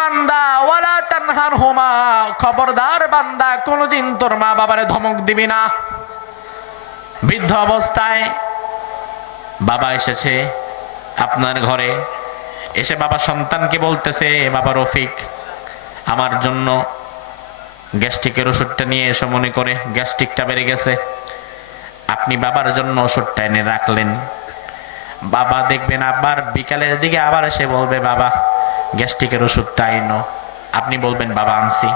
বান্দা ওয়ালা তানহারহুমা, খবরদার বান্দা কোনোদিন তোর মা বাবারে ধমক দিবি না। বৃদ্ধ অবস্থায় বাবা এসেছে আপনার ঘরে, এসে বাবা সন্তানকে বলতেছে, বাবা রফিক আমার জন্য গ্যাস্ট্রিকের ওষুধটা নিয়ে এসো, মনে করে গ্যাস্ট্রিকটা বেড়ে গেছে। আপনি বাবার জন্য ওষুধটা এনে রাখলেন। বাবা দেখবেন আবার বিকালের দিকে আবার এসে বলবে বাবা গ্যাস্ট্রিকের ওষুধটা এনো। আপনি বলবেন বাবা আনছি।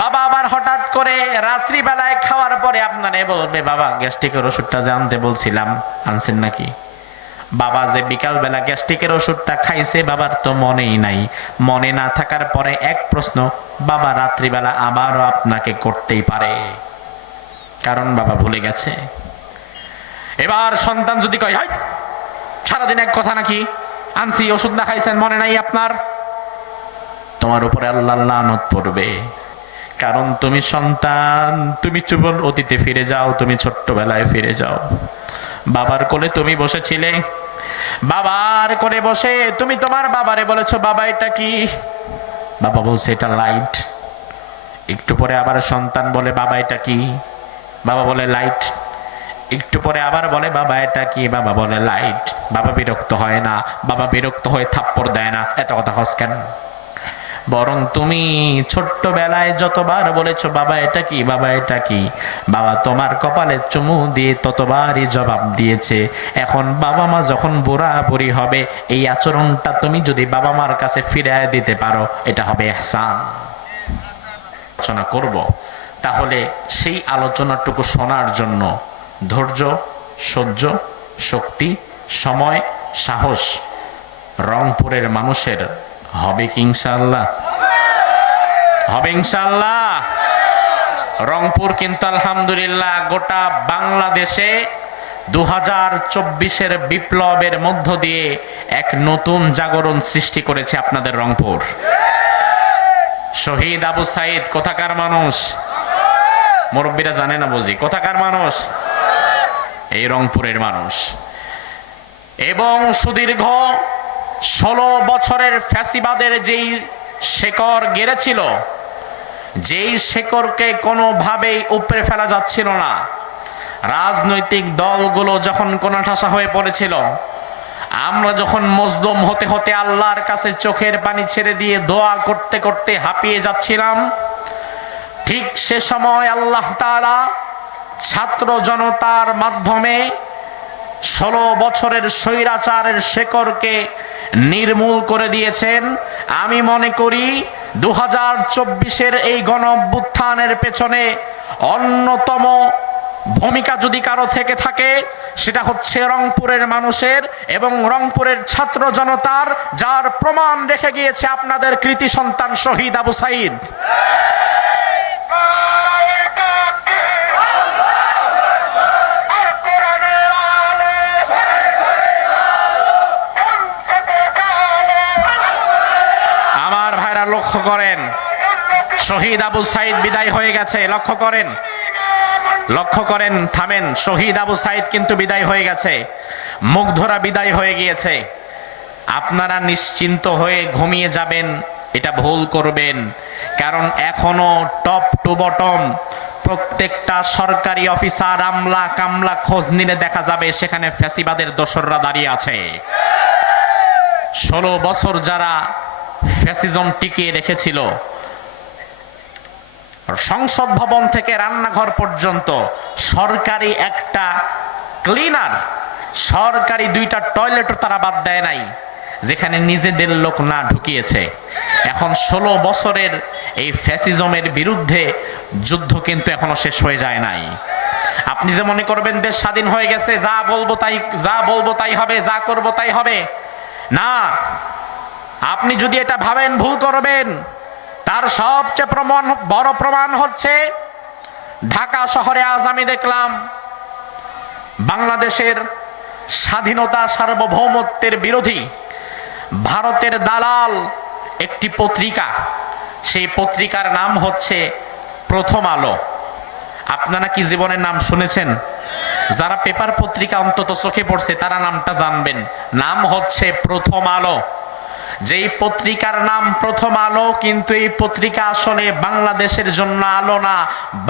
বাবা আবার হঠাৎ করে রাত্রিবেলায় খাওয়ার পরে আপনারে বলবে বাবা গ্যাস্ট্রিকের ওষুধটা যে আনতে বলছিলাম আনছেন নাকি? বাবা যে বিকালবেলা গ্যাস্ট্রিকের ওষুধটা খাইছে বাবার তো মনেই নাই। মনে না থাকার পরে এক প্রশ্ন, বাবা রাত্রিবেলা আবারও আপনাকে করতেই পারে, কারণ বাবা ভুলে গেছে। এবার সন্তান যদি কয় হাই সারাদিন এক কথা নাকি, আনছি ওষুধ না খাইছেন মনে নাই আপনার, তোমার উপরে আল্লাহর লানত পড়বে। কারণ তুমি সন্তান, তুমি জীবন অতীতে ফিরে যাও, তুমি ছোট্টবেলায় ফিরে যাও। বাবার কোলে তুমি বসেছিলে, বাবার কোলে বসে তুমি তোমার বাবারে বলেছো বাবা এটা কি? বাবা বলছে এটা লাইট। একটু পরে আবার সন্তান বলে বাবা এটা কি? বাবা বলে লাইট। একটু পরে আবার বলে বাবা এটা কি? বাবা বলে লাইট। বাবা বিরক্ত হয় না, বাবা বিরক্ত হয়ে থাপ্পড় দেয় না, এত কথা হস কেন? বরং তুমি ছোট্টবেলায় যতবার বলেছো বাবা এটা কি, বাবা এটা কি, বাবা তোমার কপালে চুমু দিয়ে ততবারই জবাব দিয়েছে। এখন বাবা মা যখন বুড়া বুড়ি হবে, এই আচরণটা তুমি যদি বাবা মার কাছে ফিরিয়ে দিতে পারো, এটা হবে ইহসান। আলোচনা করব, তাহলে সেই আলোচনাটুকু শোনার জন্য ধৈর্য, সহ্য, শক্তি, সময়, সাহস রংপুরের মানুষের হবে কি ইনশাআল্লাহ? হবে ইনশাআল্লাহ। রংপুর কিন্তু আলহামদুলিল্লাহ গোটা বাংলাদেশে 2024-এর বিপ্লবের মধ্য দিয়ে এক নতুন জাগরণ সৃষ্টি করেছে আপনাদের রংপুর। শহীদ আবু সাইদ কোথাকার মানুষ? মুরব্বীরা জানে না বুঝি, কোথাকার মানুষ? এই রংপুরের মানুষ। এবং সুদীর্ঘ 16 বছরের ফ্যাসিবাদের যেই শেকড় গেড়েছিল, যেই শেকড়কে কোনোভাবেই উপড়ে ফেলা যাচ্ছিল না, রাজনৈতিক দলগুলো যখন কোণঠাসা হয়ে পড়েছিল, আমরা যখন মজলুম হতে হতে আল্লাহর কাছে চোখের পানি ছেড়ে দিয়ে দোয়া করতে করতে হাঁপিয়ে যাচ্ছিলাম, ঠিক সে সময় আল্লাহ তাআলা ছাত্র জনতার মাধ্যমে 16 বছরের স্বৈরাচারের শেকড়কে নির্মূল করে দিয়েছেন। আমি মনে করি 2024-এর এই গণ অভ্যুত্থানের পেছনে অন্যতম ভূমিকা যদি কারো থেকে থাকে, সেটা হচ্ছে রংপুরের মানুষের এবং রংপুরের ছাত্র জনতার, যার প্রমাণ রেখে গিয়েছে আপনাদের কৃতি সন্তান শহীদ আবু সাইদ। আমার ভাইরা লক্ষ্য করেন, শহীদ আবু সাইদ বিদায় হয়ে গেছে। লক্ষ্য করেন, লক্ষ্য করেন, থামেন। শহীদ আবু সাইদ কিন্তু বিদায় হয়ে গেছে, মুগ্ধরা বিদায় হয়ে গিয়েছে। আপনারা নিশ্চিন্ত হয়ে ঘুমিয়ে যাবেন, এটা ভুল করবেন। কারণ এখনো টপ টু বটম প্রত্যেকটা সরকারি অফিসার, আমলা কামলা খোঁজ নিলে দেখা যাবে সেখানে ফ্যাসিবাদের দোসররা দাঁড়িয়ে আছে। 16 বছর যারা ফ্যাসিজম টিকিয়ে রেখেছিল, সংসদ ভবন থেকে রান্নাঘর পর্যন্ত সরকারি একটা ক্লিনার, সরকারি 2টা টয়লেটও তারা বাদ দেয় নাই যেখানে নিজেদের লোক না ঢুকিয়েছে। এখন 16 বছরের এই ফ্যাসিজমের বিরুদ্ধে যুদ্ধ কিন্তু এখনো শেষ হয়ে যায় নাই। আপনি যে মনে করবেন দেশ স্বাধীন হয়ে গেছে, যা বলবো তাই হবে, যা করব তাই হবে, না। আপনি যদি এটা ভাবেন ভুল করবেন। তার সবচেয়ে বড় প্রমাণ হচ্ছে ঢাকা শহরে আজ আমি দেখলাম বাংলাদেশের স্বাধীনতা সার্বভৌমত্বের বিরোধী ভারতের দালাল একটি পত্রিকা, সেই পত্রিকার নাম হচ্ছে প্রথম আলো। আপনারা কি জীবনের নাম শুনেছেন? যারা পেপার পত্রিকা অন্তত চোখে পড়ছে তারা নামটা জানবেন। নাম হচ্ছে প্রথম আলো। যেই পত্রিকার নাম প্রথম আলো, কিন্তু এই পত্রিকা আসলে বাংলাদেশের জন্য আলো না,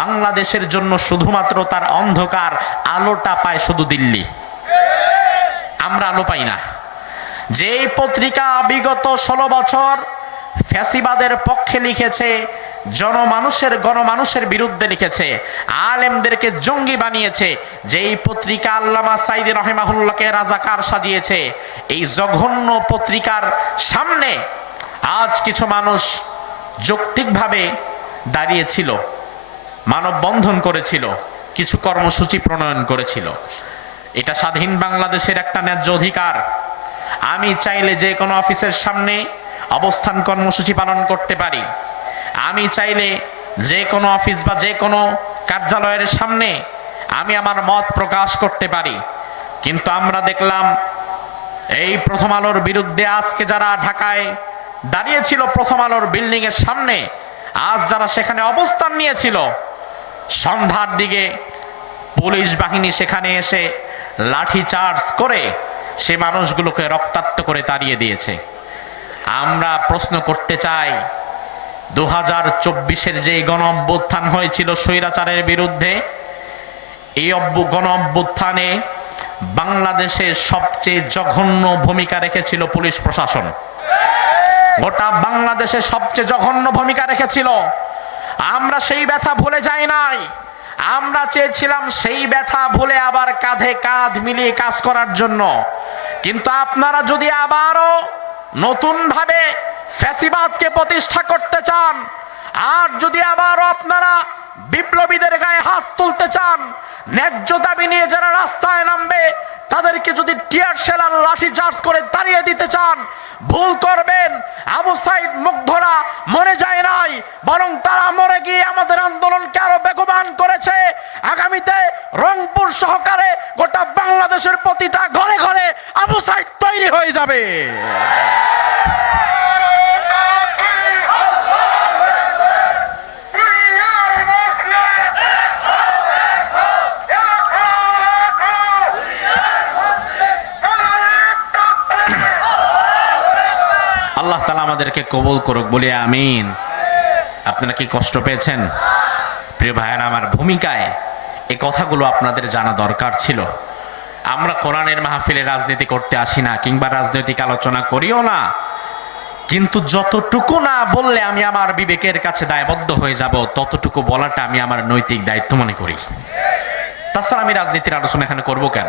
বাংলাদেশের জন্য শুধুমাত্র তার অন্ধকার। আলোটা পায় শুধু দিল্লি, আমরা আলো পাই না। যেই পত্রিকা বিগত 16 বছর ফ্যাসিবাদের পক্ষে লিখেছে, গণমানুষের বিরুদ্ধে লিখেছে, আলেমদেরকে জঙ্গি বানিয়েছে, যেই পত্রিকা আল্লামা সাইদি রহিমাহুল্লাহকে রাজাকার সাজিয়েছে, এই জঘন্য পত্রিকার সামনে আজ কিছু মানুষ যৌক্তিকভাবে দাঁড়িয়েছিল, মানববন্ধন করেছিল, কিছু কর্মসূচি প্রণয়ন করেছিল। এটা স্বাধীন বাংলাদেশের একটা ন্যায্য অধিকার। আমি চাইলে যে কোনো অফিসের সামনে অবস্থান কর্মসূচি পালন করতে পারি, আমি চাইলে যে কোনো অফিস বা যে কোনো কার্যালয়ের সামনে আমি আমার মত প্রকাশ করতে পারি। কিন্তু আমরা দেখলাম এই প্রথম আলোর বিরুদ্ধে আজকে যারা ঢাকায় দাঁড়িয়েছিল প্রথম আলোর বিল্ডিং এর সামনে, আজ যারা সেখানে অবস্থান নিয়েছিল, সন্ধ্যার দিকে পুলিশ বাহিনী সেখানে এসে লাঠি চার্জ করে সে মানুষগুলোকে রক্তাক্ত করে তাড়িয়ে দিয়েছে। আমরা প্রশ্ন করতে চাই, 2024-এর যে গণ অভ্যুত্থান হয়েছিল স্বৈরাচারের বিরুদ্ধে, এই গণ অভ্যুত্থানে বাংলাদেশের সবচেয়ে জঘন্য ভূমিকা রেখেছিল পুলিশ প্রশাসন। গোটা বাংলাদেশে সবচেয়ে জঘন্য ভূমিকা রেখেছিল। আমরা সেই ব্যথা ভুলে যাই নাই। আমরা চেয়েছিলাম সেই ব্যথা ভুলে আবার কাঁধে কাঁধ মিলিয়ে কাজ করার জন্য। কিন্তু আপনারা যদি আবারও নতুন ভাবে ফ্যাসিবাদকে প্রতিষ্ঠা করতে চান, আর যদি আবারও আপনারা বিপ্লবীদের গায়ে হাত তুলতে চান, ন্যায্য দাবি নিয়ে যারা রাস্তায় নামবে তাদেরকে যদি টিয়ার শেল আর লাঠি চার্জ করে তাড়িয়ে দিতে চান, ভুল করবেন। আবু সাইদ মুগ্ধরা মরে যায় নাই, বরং তারা মরে গিয়ে আমাদের আন্দোলনকে আরো বেগবান করেছে। আগামীতে রংপুর সহকারে গোটা বাংলাদেশের প্রতিটা ঘরে ঘরে আবু সাইদ তৈরি হয়ে যাবে। আল্লাহ তাআলা আমাদেরকে কবুল করুক, বলি আমিন। আপনারা কি কষ্ট পেয়েছেন? প্রিয় ভাইয়েরা আমার, ভূমিকায় এই কথাগুলো আপনাদের জানা দরকার ছিল। আমরা কোরআনের মাহফিলে রাজনীতি করতে আসি না, কিংবা রাজনৈতিক আলোচনা করিও না, কিন্তু যতটুকু না বললে আমি আমার বিবেকের কাছে দায়বদ্ধ হয়ে যাব, ততটুকু বলাটা আমি আমার নৈতিক দায়িত্ব মনে করি। তাছাড়া আমি রাজনীতির আলোচনা এখানে করব কেন?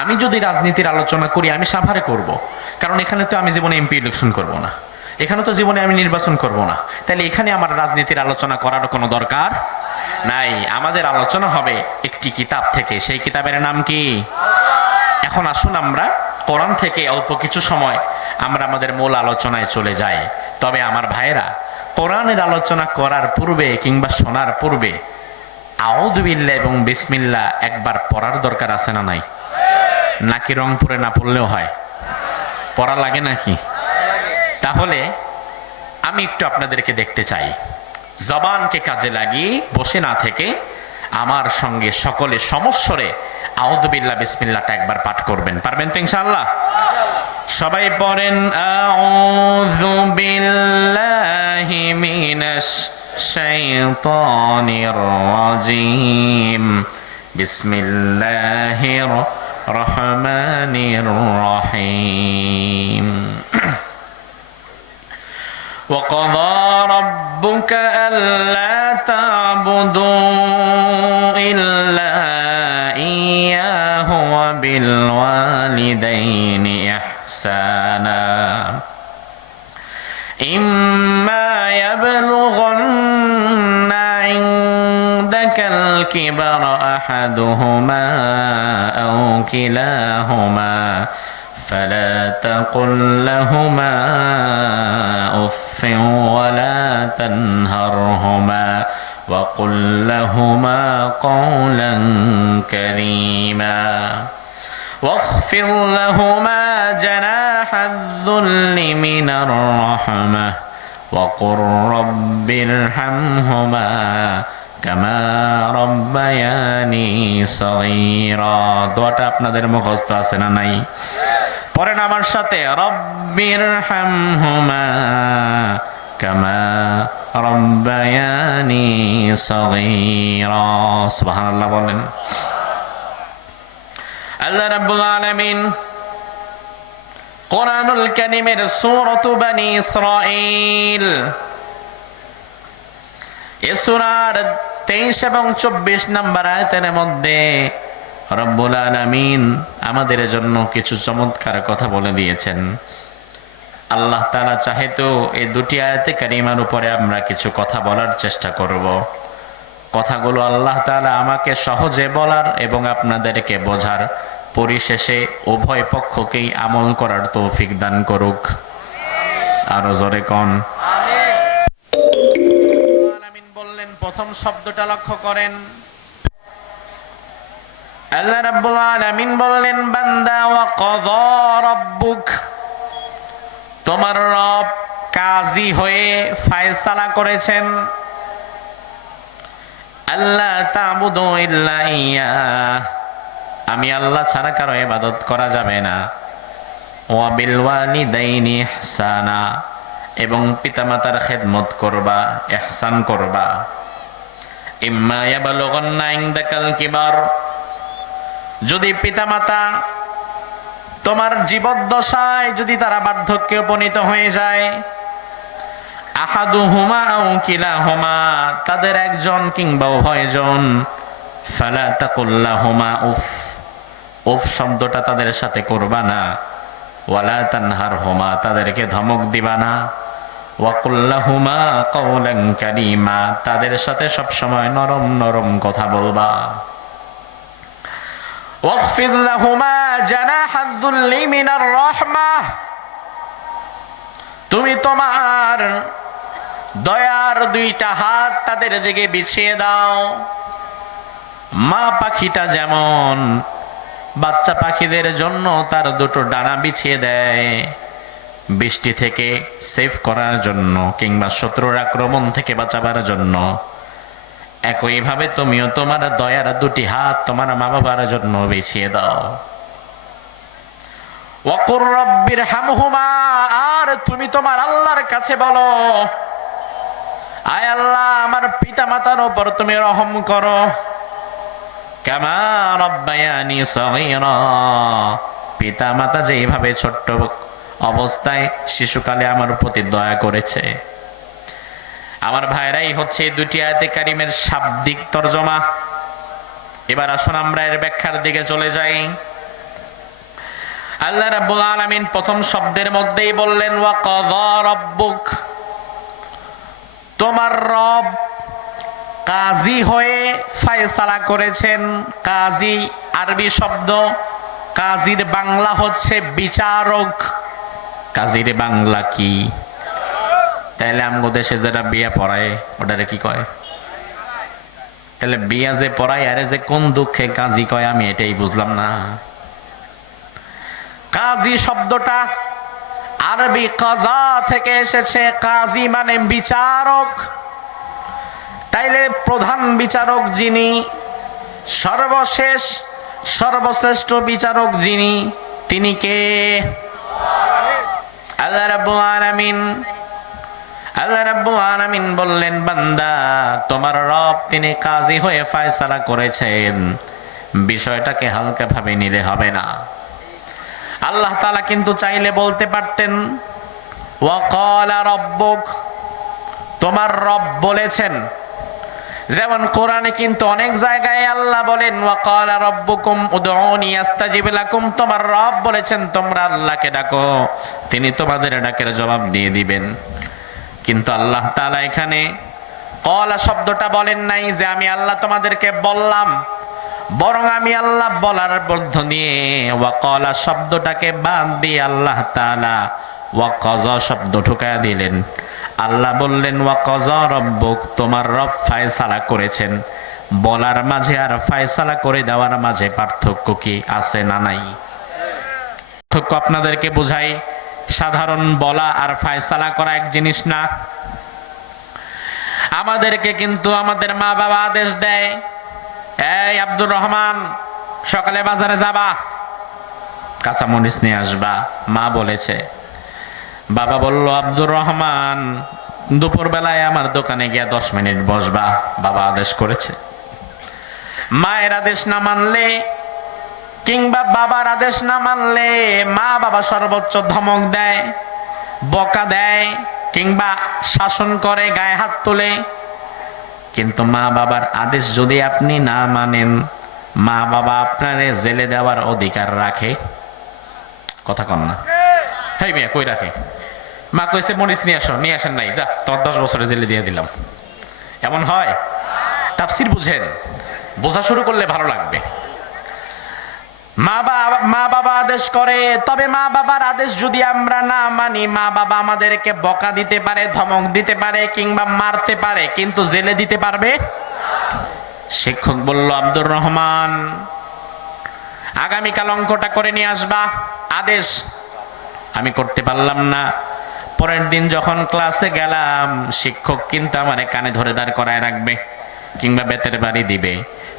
আমি যদি রাজনীতির আলোচনা করি আমি সাভারে করব, কারণ এখানে তো আমি জীবনে এমপি ইলেকশন করব না, এখানে তো জীবনে আমি নির্বাচন করব না। তাহলে এখানে আমার রাজনীতির আলোচনা করার কোনো দরকার নাই। আমাদের আলোচনা হবে একটি কিতাব থেকে। সেই কিতাবের নাম কি? এখন আসুন আমরা কোরআন থেকে অল্প কিছু সময় আমরা আমাদের মূল আলোচনায় চলে যাই। তবে আমার ভাইয়েরা, কোরআনের আলোচনা করার পূর্বে কিংবা শোনার পূর্বে আউযু বিল্লাহ এবং বিসমিল্লাহ একবার পড়ার দরকার আছে না নাই? নাকি রংপুরে না পড়লেও হয়? পড়া লাগে নাকি? তাহলে আমি একটু আপনাদেরকে দেখতে চাই, জবানকে কাজে লাগিয়ে বসে না থেকে আমার সঙ্গে সকলে সমস্বরে আউযু বিল্লাহ বিসমিল্লাহটা একবার পাঠ করবেন। পারবেন তো ইনশাআল্লাহ? সবাই পড়েন, আউযু বিল্লাহি মিনাশ শাইতানির রাজিম, বিসমিল্লাহির রহমানির রহিম। وقضى ربك ألا تعبدوا إلا إياه وبالوالدين إحسانا إما يبلغن عندك الكبر أحدهما أو كلاهما فلا تقل لهما أف ولا تنهرهما وقل لهما قولا كريما واخفض لهما جناح الذل من الرحمة وقل رب ارحمهما كما ربياني صغيرا। দোয়াটা আপনাদের মুখস্থ আছে না নাই? পড়েন আমার সাথে, রব্বিরহামহুমা কামা রব্বায়ানি সগীরা। সুবহানাল্লাহ বলেন। আল্লাহ রাব্বুল আলামিন কোরআনুল কারীমের সূরাতু বনী ইসরাঈল এই সূরার 23 এবং 24 নম্বর আয়াতের মধ্যে রব্বুল আলামিন আমাদের জন্য কিছু চমৎকার কথা বলে দিয়েছেন। আল্লাহ তাআলা চাহে তো এই দুটি আয়াতে কারিমার উপরে আমরা কিছু কথা বলার চেষ্টা করব। কথাগুলো আল্লাহ তাআলা আমাকে সহজে বলার এবং আপনাদেরকে বোঝার, পরিশেষে উভয় পক্ষকেই আমল করার তৌফিক দান করুক। আরো জোরে কোন আমিন। বললেন প্রথম শব্দটা লক্ষ্য করেন, আল্লাহ রাব্বুল আলামিন বললেন বান্দা ওয়া কাযা রাব্বুক, তোমার রব কাজী হয়ে ফয়সালা করেছেন, আল্লাহ তা'বুদু ইল্লা ইয়া, আমি আল্লাহ ছাড়া কারো ইবাদত করা যাবে না, ওয়া বিল ওয়ালিদাইনি ইহসানা, এবং পিতামাতার খেদমত করবা, ইহসান করবা। ইম্মা ইয়াবলুগান্না ইনদাকাল কিবার, যদি পিতামাতা তোমার জীবদ্দশায় যদি তারা বার্ধক্যে উপনীত হয়ে যায়, আহাদুহুমা আও কিলাহুমা, তাদের একজন কিংবা উভয়জন, ফালা তাকুল লাহুমা উফ, উফ শব্দটা তাদের সাথে করবা না, ওয়ালা তানহারহুমা, তাদেরকে ধমক দিবা না, ওয়া কুল লাহুমা কাওলান কারীমা, তাদের সাথে সব সময় নরম নরম কথা বলবা। ওয়াখফিদ লাহুমা জানাহাদ যুল্লি মিনার রাহমাহ, তুমি তোমার দয়ার দুইটা হাত তাদের দিকে বিছিয়ে দাও। মা পাখিটা যেমন বাচ্চা পাখিদের জন্য তার দুটো ডানা বিছিয়ে দেয় বৃষ্টি থেকে সেভ করার জন্য কিংবা শত্রুর আক্রমণ থেকে বাঁচাবার জন্য, একইভাবে তুমিও তোমার দয়ার দুটি হাত তোমার মা বাবার জন্য বিছিয়ে দাও। ওয়াকুর রব্বিরহামহুমা, আর তুমি তোমার আল্লাহর কাছে বলো, আয় আল্লাহ আমার পিতা মাতার উপর তুমি রহম করো, কামা রব্বায়ানি সগীরা, পিতা মাতা যেভাবে ছোট্ট অবস্থায় শিশুকালে আমার প্রতি দয়া করেছে। আমার ভাইরাই হচ্ছে দুটি আয়াতে কারিমের শাব্দিক তরজমা। এবার আসুন আমরা এর ব্যাখ্যার দিকে চলে যাই। আল্লাহ রাব্বুল আলামিন প্রথম শব্দের মধ্যেই বললেন ওয়া কাযা রাব্বুক, তোমার রব কাজী হয়ে ফয়সালা করেছেন। কাজী আরবি শব্দ, কাজীর বাংলা হচ্ছে বিচারক। কাজীর বাংলা কি? তাহলে আমগো দেশে যারা বিয়া পড়ায় ওটারে কি কয়? তাহলে বিয়া যে পড়ায় আরে যে কোন দুঃখে কাজী কয় আমি এটাই বুঝলাম না। কাজী শব্দটা আরবি কাজা থেকে এসেছে, কাজী মানে বিচারক। তাইলে প্রধান বিচারক যিনি, সর্বশেষ সর্বশ্রেষ্ঠ বিচারক যিনি, তিনি কে? আল্লাহ রাব্বুল আলামিন। আল্লাহ রাব্বুল আলামিন বললেন বান্দা তোমার রব তিনি কাজী হয়ে ফয়সালা করেছেন, বিষয়টাকে হালকা ভাবে নিলে হবে না। আল্লাহ তাআলা কিন্তু চাইলে বলতে পারতেন ওয়া ক্বালা রাব্বুক, তোমার রব বলেছেন। যেমন কোরআনে কিন্তু অনেক জায়গায় আল্লাহ বলেন ওয়া ক্বালা রাব্বুকুম উদউনি আস্তাজিব লাকুম, তোমার রব বলেছেন তোমরা আল্লাহকে ডাকো, তিনি তোমাদের ডাকের জবাব দিয়ে দিবেন। কিন্তু আল্লাহ তাআলা এখানে ক্বালা শব্দটা বলেন নাই যে আমি আল্লাহ তোমাদেরকে বললাম, বরং আমি আল্লাহ বলার মধ্য দিয়ে ওয়া ক্বালা শব্দটাকে বাদ দিয়ে আল্লাহ তাআলা ওয়া কাযা শব্দ ঢুকায়া দিলেন। আল্লাহ বললেন ওয়া কাযা রাব্বুক, তোমার রব ফয়সালা করেছেন। বলার মাঝে আর ফয়সালা করে দেওয়ার মাঝে পার্থক্য কি আছে না নাই? পার্থক্য আপনাদেরকে বুঝাই। সাধারণ বলা আর ফয়সালা করা এক জিনিস না। আমাদেরকে কিন্তু আমাদের মা বাবা আদেশ দেয়, এই আব্দুর রহমান সকালে বাজারে যাবা, কাঁচামরিচ নিয়ে আসবা, মা বলেছে। বাবা বলল, আব্দুর রহমান দুপুর বেলায় আমার দোকানে গিয়া 10 মিনিট বসবা, বাবা আদেশ করেছে। মায়ের আদেশ না মানলে কিংবা বাবার আদেশ না মানলে মা বাবা সর্বোচ্চ ধমক দেয়, বকা দেয়, কিংবা শাসন করে, গায়ে হাত তোলে। কিন্তু মা বাবার আদেশ যদি আপনি না মানেন, মা বাবা আপনারে জেলে দেওয়ার অধিকার রাখে। কথা কন না? হেই মিয়া, কই রাখে? মা কইছে মরিচ নিয়ে আসো, নিয়ে আসেন নাই, যা তোমার 10 বছরে জেলে দিয়ে দিলাম। এমন হয়? তাফসীর বুঝেন, বোঝা শুরু করলে ভালো লাগবে। মা বাবা আদেশ করে, তবে মা বাবার আদেশ যদি আমরা না মানি, মা বাবা আমাদেরকে বকা দিতে পারে, ধমক দিতে পারে, কিংবা মারতে পারে, কিন্তু জেলে দিতে পারবে। শিক্ষক বলল, আব্দুর রহমান আগামীকাল অঙ্কটা করে নিয়ে আসবা, আদেশ। আমি করতে পারলাম না। পরের দিন যখন ক্লাসে গেলাম, শিক্ষক কিন্তু আমার কানে ধরে দাঁড় করায় রাখবে কিংবা বেতের বাড়ি দিবে,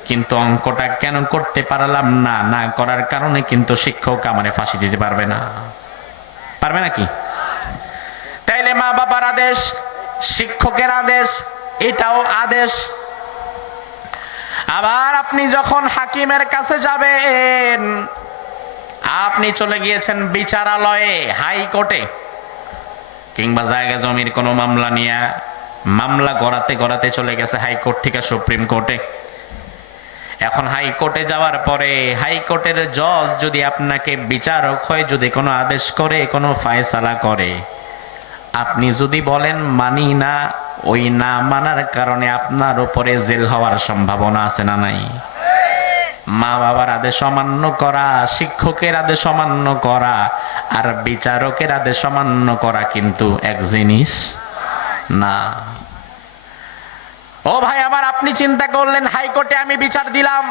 কিন্তু অঙ্কটা কেন করতে পারলাম না, না করার কারণে কিন্তু শিক্ষক আমারে ফাঁসি দিতে পারবে না। পারবে নাকি? তাইলে মা বাবার আদেশ, শিক্ষকের আদেশ, এটাও আদেশ। আবার আপনি যখন হাকিমের কাছে যাবেন, আপনি চলে গিয়েছেন বিচারালয়ে, হাইকোর্টে, কিংবা জায়গা জমির কোনো মামলা নিয়ে মামলা গড়াতে গড়াতে চলে গেছে হাইকোর্ট থেকে সুপ্রিম কোর্টে। এখন হাইকোর্টে যাওয়ার পরে হাইকোর্টের জজ যদি আপনাকে বিচারক হয়ে যদি কোনো আদেশ করে, কোনো ফায়সালা করে, আপনি যদি বলেন মানি না, ওই না মানার কারণে আপনার উপরে জেল হওয়ার সম্ভাবনা আছে না নাই? মা বাবার আদেশ অমান্য করা, শিক্ষকের আদেশ অমান্য করা আর বিচারকের আদেশ অমান্য করা কিন্তু এক জিনিস না। ও ভাই আমার, আপনি চিন্তা করলেন হাইকোর্টে আমি বিচার দিলাম,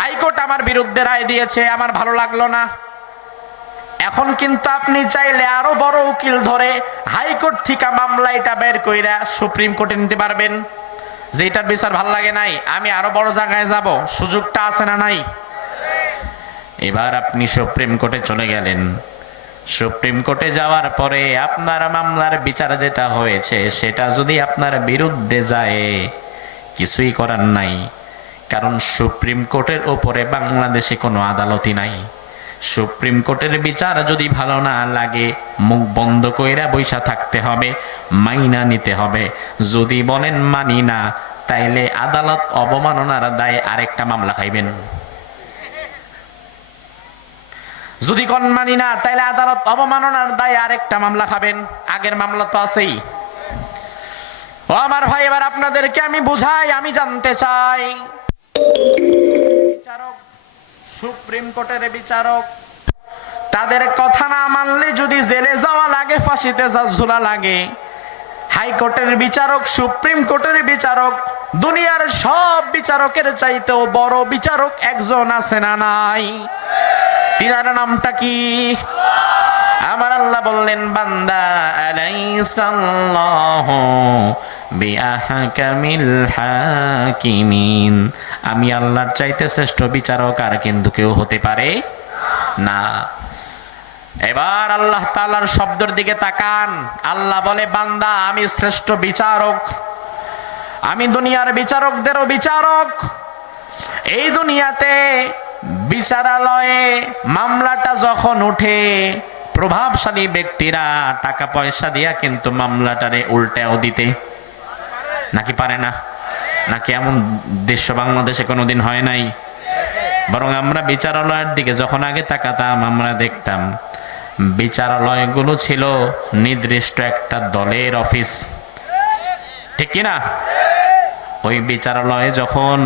হাইকোর্ট আমার বিরুদ্ধে রায় দিয়েছে, আমার ভালো লাগলো না। এখন কিন্তু আপনি চাইলে আরো বড় উকিল ধরে হাইকোর্ট থেকে মামলা এটা বের কইরা সুপ্রিম কোর্টে নিতে পারবেন, যে এটার বিচার ভাল লাগে নাই, আমি আরো বড় জায়গায় যাব, সুযোগটা আছে না নাই? এবার আপনি সুপ্রিম কোর্টে চলে গেলেন। সুপ্রিম কোর্টে যাওয়ার পরে আপনার মামলার বিচার যেটা হয়েছে সেটা যদি আপনার বিরুদ্ধে যায়, কিছুই করার নাই, কারণ সুপ্রিম কোর্টের উপরে বাংলাদেশে কোনো আদালতই নাই। সুপ্রিম কোর্টের বিচার যদি ভালো না লাগে, মুখ বন্ধ কইরা বইসা থাকতে হবে, মাইনা নিতে হবে। যদি বলেন মানি না, তাইলে আদালত অবমাননার দায়ে আরেকটা মামলা খাইবেন। যদি কোন মানি না, তাইলে আদালত অবমাননার দায়ে আরেকটা মামলা খাবেন, আগের মামলা তো আছেই। ও আমার ভাই, এবার আপনাদেরকে আমি বুঝাই, আমি জানতে চাই, বিচারক, সুপ্রিম কোর্টের বিচারক, তাদের কথা না মানলে যদি জেলে যাওয়া লাগে, ফাঁসিতে ঝোলা লাগে, হাইকোর্টের বিচারক, সুপ্রিম কোর্টের বিচারক, দুনিয়ার সব বিচারকের চাইতেও বড় বিচারক একজন আছে না নাই? তিনার নামটা কি? আমার আল্লাহ বললেন, বান্দা আলাইসাল্লাহু বিআহকামিল হাকিমিন, আমি আল্লাহর চাইতে শ্রেষ্ঠ বিচারক আর কিন্তু কেউ হতে পারে না। এবার আল্লাহ তাআলার শব্দের দিকে তাকান। আল্লাহ বলে, বান্দা আমি শ্রেষ্ঠ বিচারক, আমি দুনিয়ার বিচারকদেরও বিচারক। এই দুনিয়াতে বিচারালয়ে মামলাটা যখন উঠে, প্রভাবশালী ব্যক্তিরা টাকা পয়সা দিয়া কিন্তু মামলাটারে উল্টাও দিতে, নাকি পারে না? নাকি এমন দেশ বাংলাদেশে কোনোদিন হয় নাই? বরং আমরা বিচারালয়ের দিকে যখন আগে তাকাতাম, আমরা দেখতাম বিচারালয়গুলো ছিল নির্দিষ্ট একটা দলের অফিস, ঠিক কিনা? ওই বিচারালয়ে যখন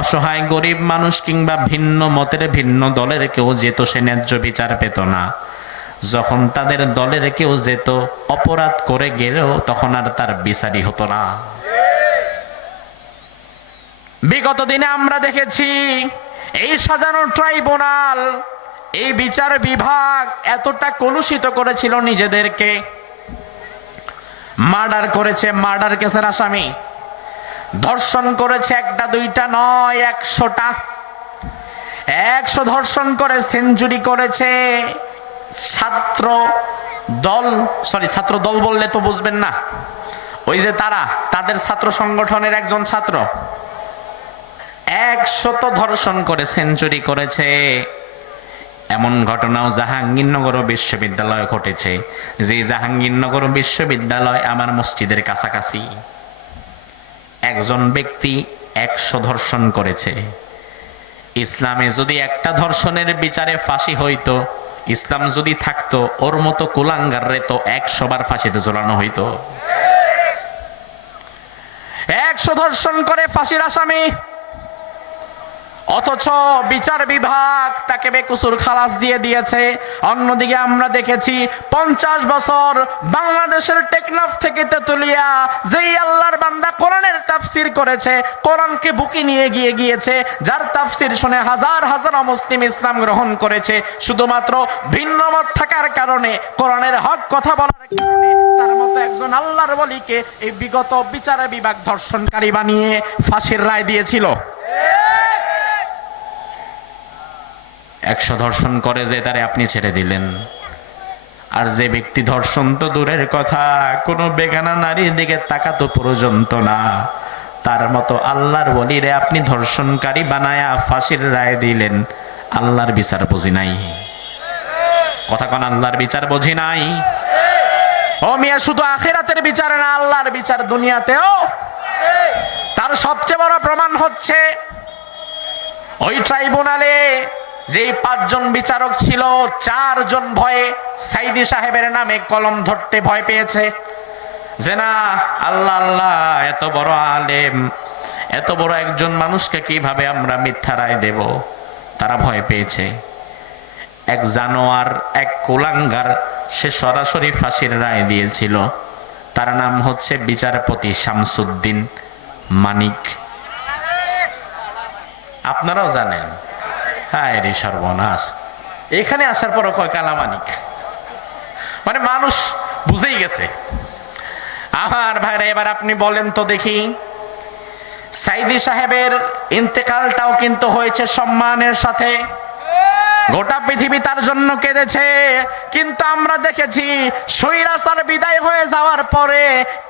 অসহায় গরিব মানুষ কিংবা ভিন্ন মতের ভিন্ন দলের কেউ যেত, সে ন্যায্য বিচার পেত না। যখন তাদের দলের কেউ যেত, অপরাধ করে গেলেও তখন আর তার বিচারই হতো না। বিগত দিনে আমরা দেখেছি এই সাজানো ট্রাইব্যুনাল, এই বিচার বিভাগ এতটা কলুষিত করেছিল নিজেদেরকে। মার্ডার করেছে, মার্ডার কেসের আসামি। ধর্ষণ করেছে, একটা দুইটা নয়, 100টা। 100 ধর্ষণ করে সেঞ্চুরি করেছে ছাত্র দল, ছাত্র দল বললে তো বুঝবেন না, ওই যে তাদের ছাত্র সংগঠনের একজন ছাত্র 100 ধর্ষণ করে সেঞ্চুরি করেছে। এমন ঘটনাও জাহাঙ্গীরনগর বিশ্ববিদ্যালয়ে ঘটেছে, যে জাহাঙ্গীরনগর বিশ্ববিদ্যালয় আমার মসজিদের কাছাকাছি। একজন ব্যক্তি 100 ধর্ষণ করেছে। ইসলামে যদি একটা ধর্ষণের বিচারে ফাঁসি হইতো, ইসলাম যদি থাকতো, ওর মতো কুলাঙ্গারে তো 100 বার ফাঁসিতে ঝোলানো হইতো। 100 ধর্ষণ করে ফাঁসির আসামি, অথচ বিচার বিভাগ তাকে বেকসুর খালাস দিয়ে দিয়েছে। অন্যদিকে আমরা দেখেছি 50 বছর বাংলাদেশের টেকনাফ থেকে তেতুলিয়া যেই আল্লাহর বান্দা কোরআনের তাফসির করেছে, কোরআনকে বুকে নিয়ে গিয়েছে, যার তাফসির শুনে হাজার হাজার মুসলিম ইসলাম গ্রহণ করেছে, শুধুমাত্র ভিন্ন মত থাকার কারণে, কোরআনের হক কথা বলার কারণে তার মতো একজন আল্লাহর ওলিকে এই বিগত বিচার বিভাগ ধর্ষণকারী বানিয়ে ফাঁসির রায় দিয়েছিল। 100 ধর্ষণ করে যে তারে আপনি ছেড়ে দিলেন, আর যে ব্যক্তি ধর্ষণ তো দূরের কথা, কোনো বেগানা নারীর দিকে তাকাতো পর্যন্ত না, তার মতো আল্লাহর ওলিরে আপনি ধর্ষণকারী বানায়া ফাঁসির রায় দিলেন। আল্লাহর বিচার বুঝি নাই? কথা কোন আল্লাহর বিচার বুঝি নাই? ও মিয়া, শুধু আখিরাতের বিচার না, আল্লাহর বিচার দুনিয়াতেও। তার সবচেয়ে বড় প্রমাণ হচ্ছে ওই ট্রাইব্যুনালে যে 5 জন বিচারক ছিল, 4 জন ভয়ে সাইদি সাহেবের নামে কলম ধরতে ভয় পেয়েছে, যে না আল্লাহ আল্লাহ, এত বড় আলেম, এত বড় একজন মানুষকে কিভাবে আমরা মিথ্যা রায় দেব। তারা ভয় পেয়েছে। এক জানোয়ার, এক কুলাঙ্গার, সে সরাসরি ফাঁসির রায় দিয়েছিল। তার নাম হচ্ছে বিচারপতি শামসুদ্দিন মানিক। আপনারাও জানেন। হায় রে সর্বনাশ, এখানে আসার পর কয় কালামানিক, মানে মানুষ বুঝেই গেছে। আমার ভাইরা, এবার আপনি বলেন তো দেখি, সাইদি সাহেবের ইন্তেকালটাও কিন্তু হয়েছে সম্মানের সাথে, গোটা পৃথিবী তার জন্য কেঁদেছে। কিন্তু আমরা দেখেছি স্বৈরাচার বিদায় হয়ে যাওয়ার পরে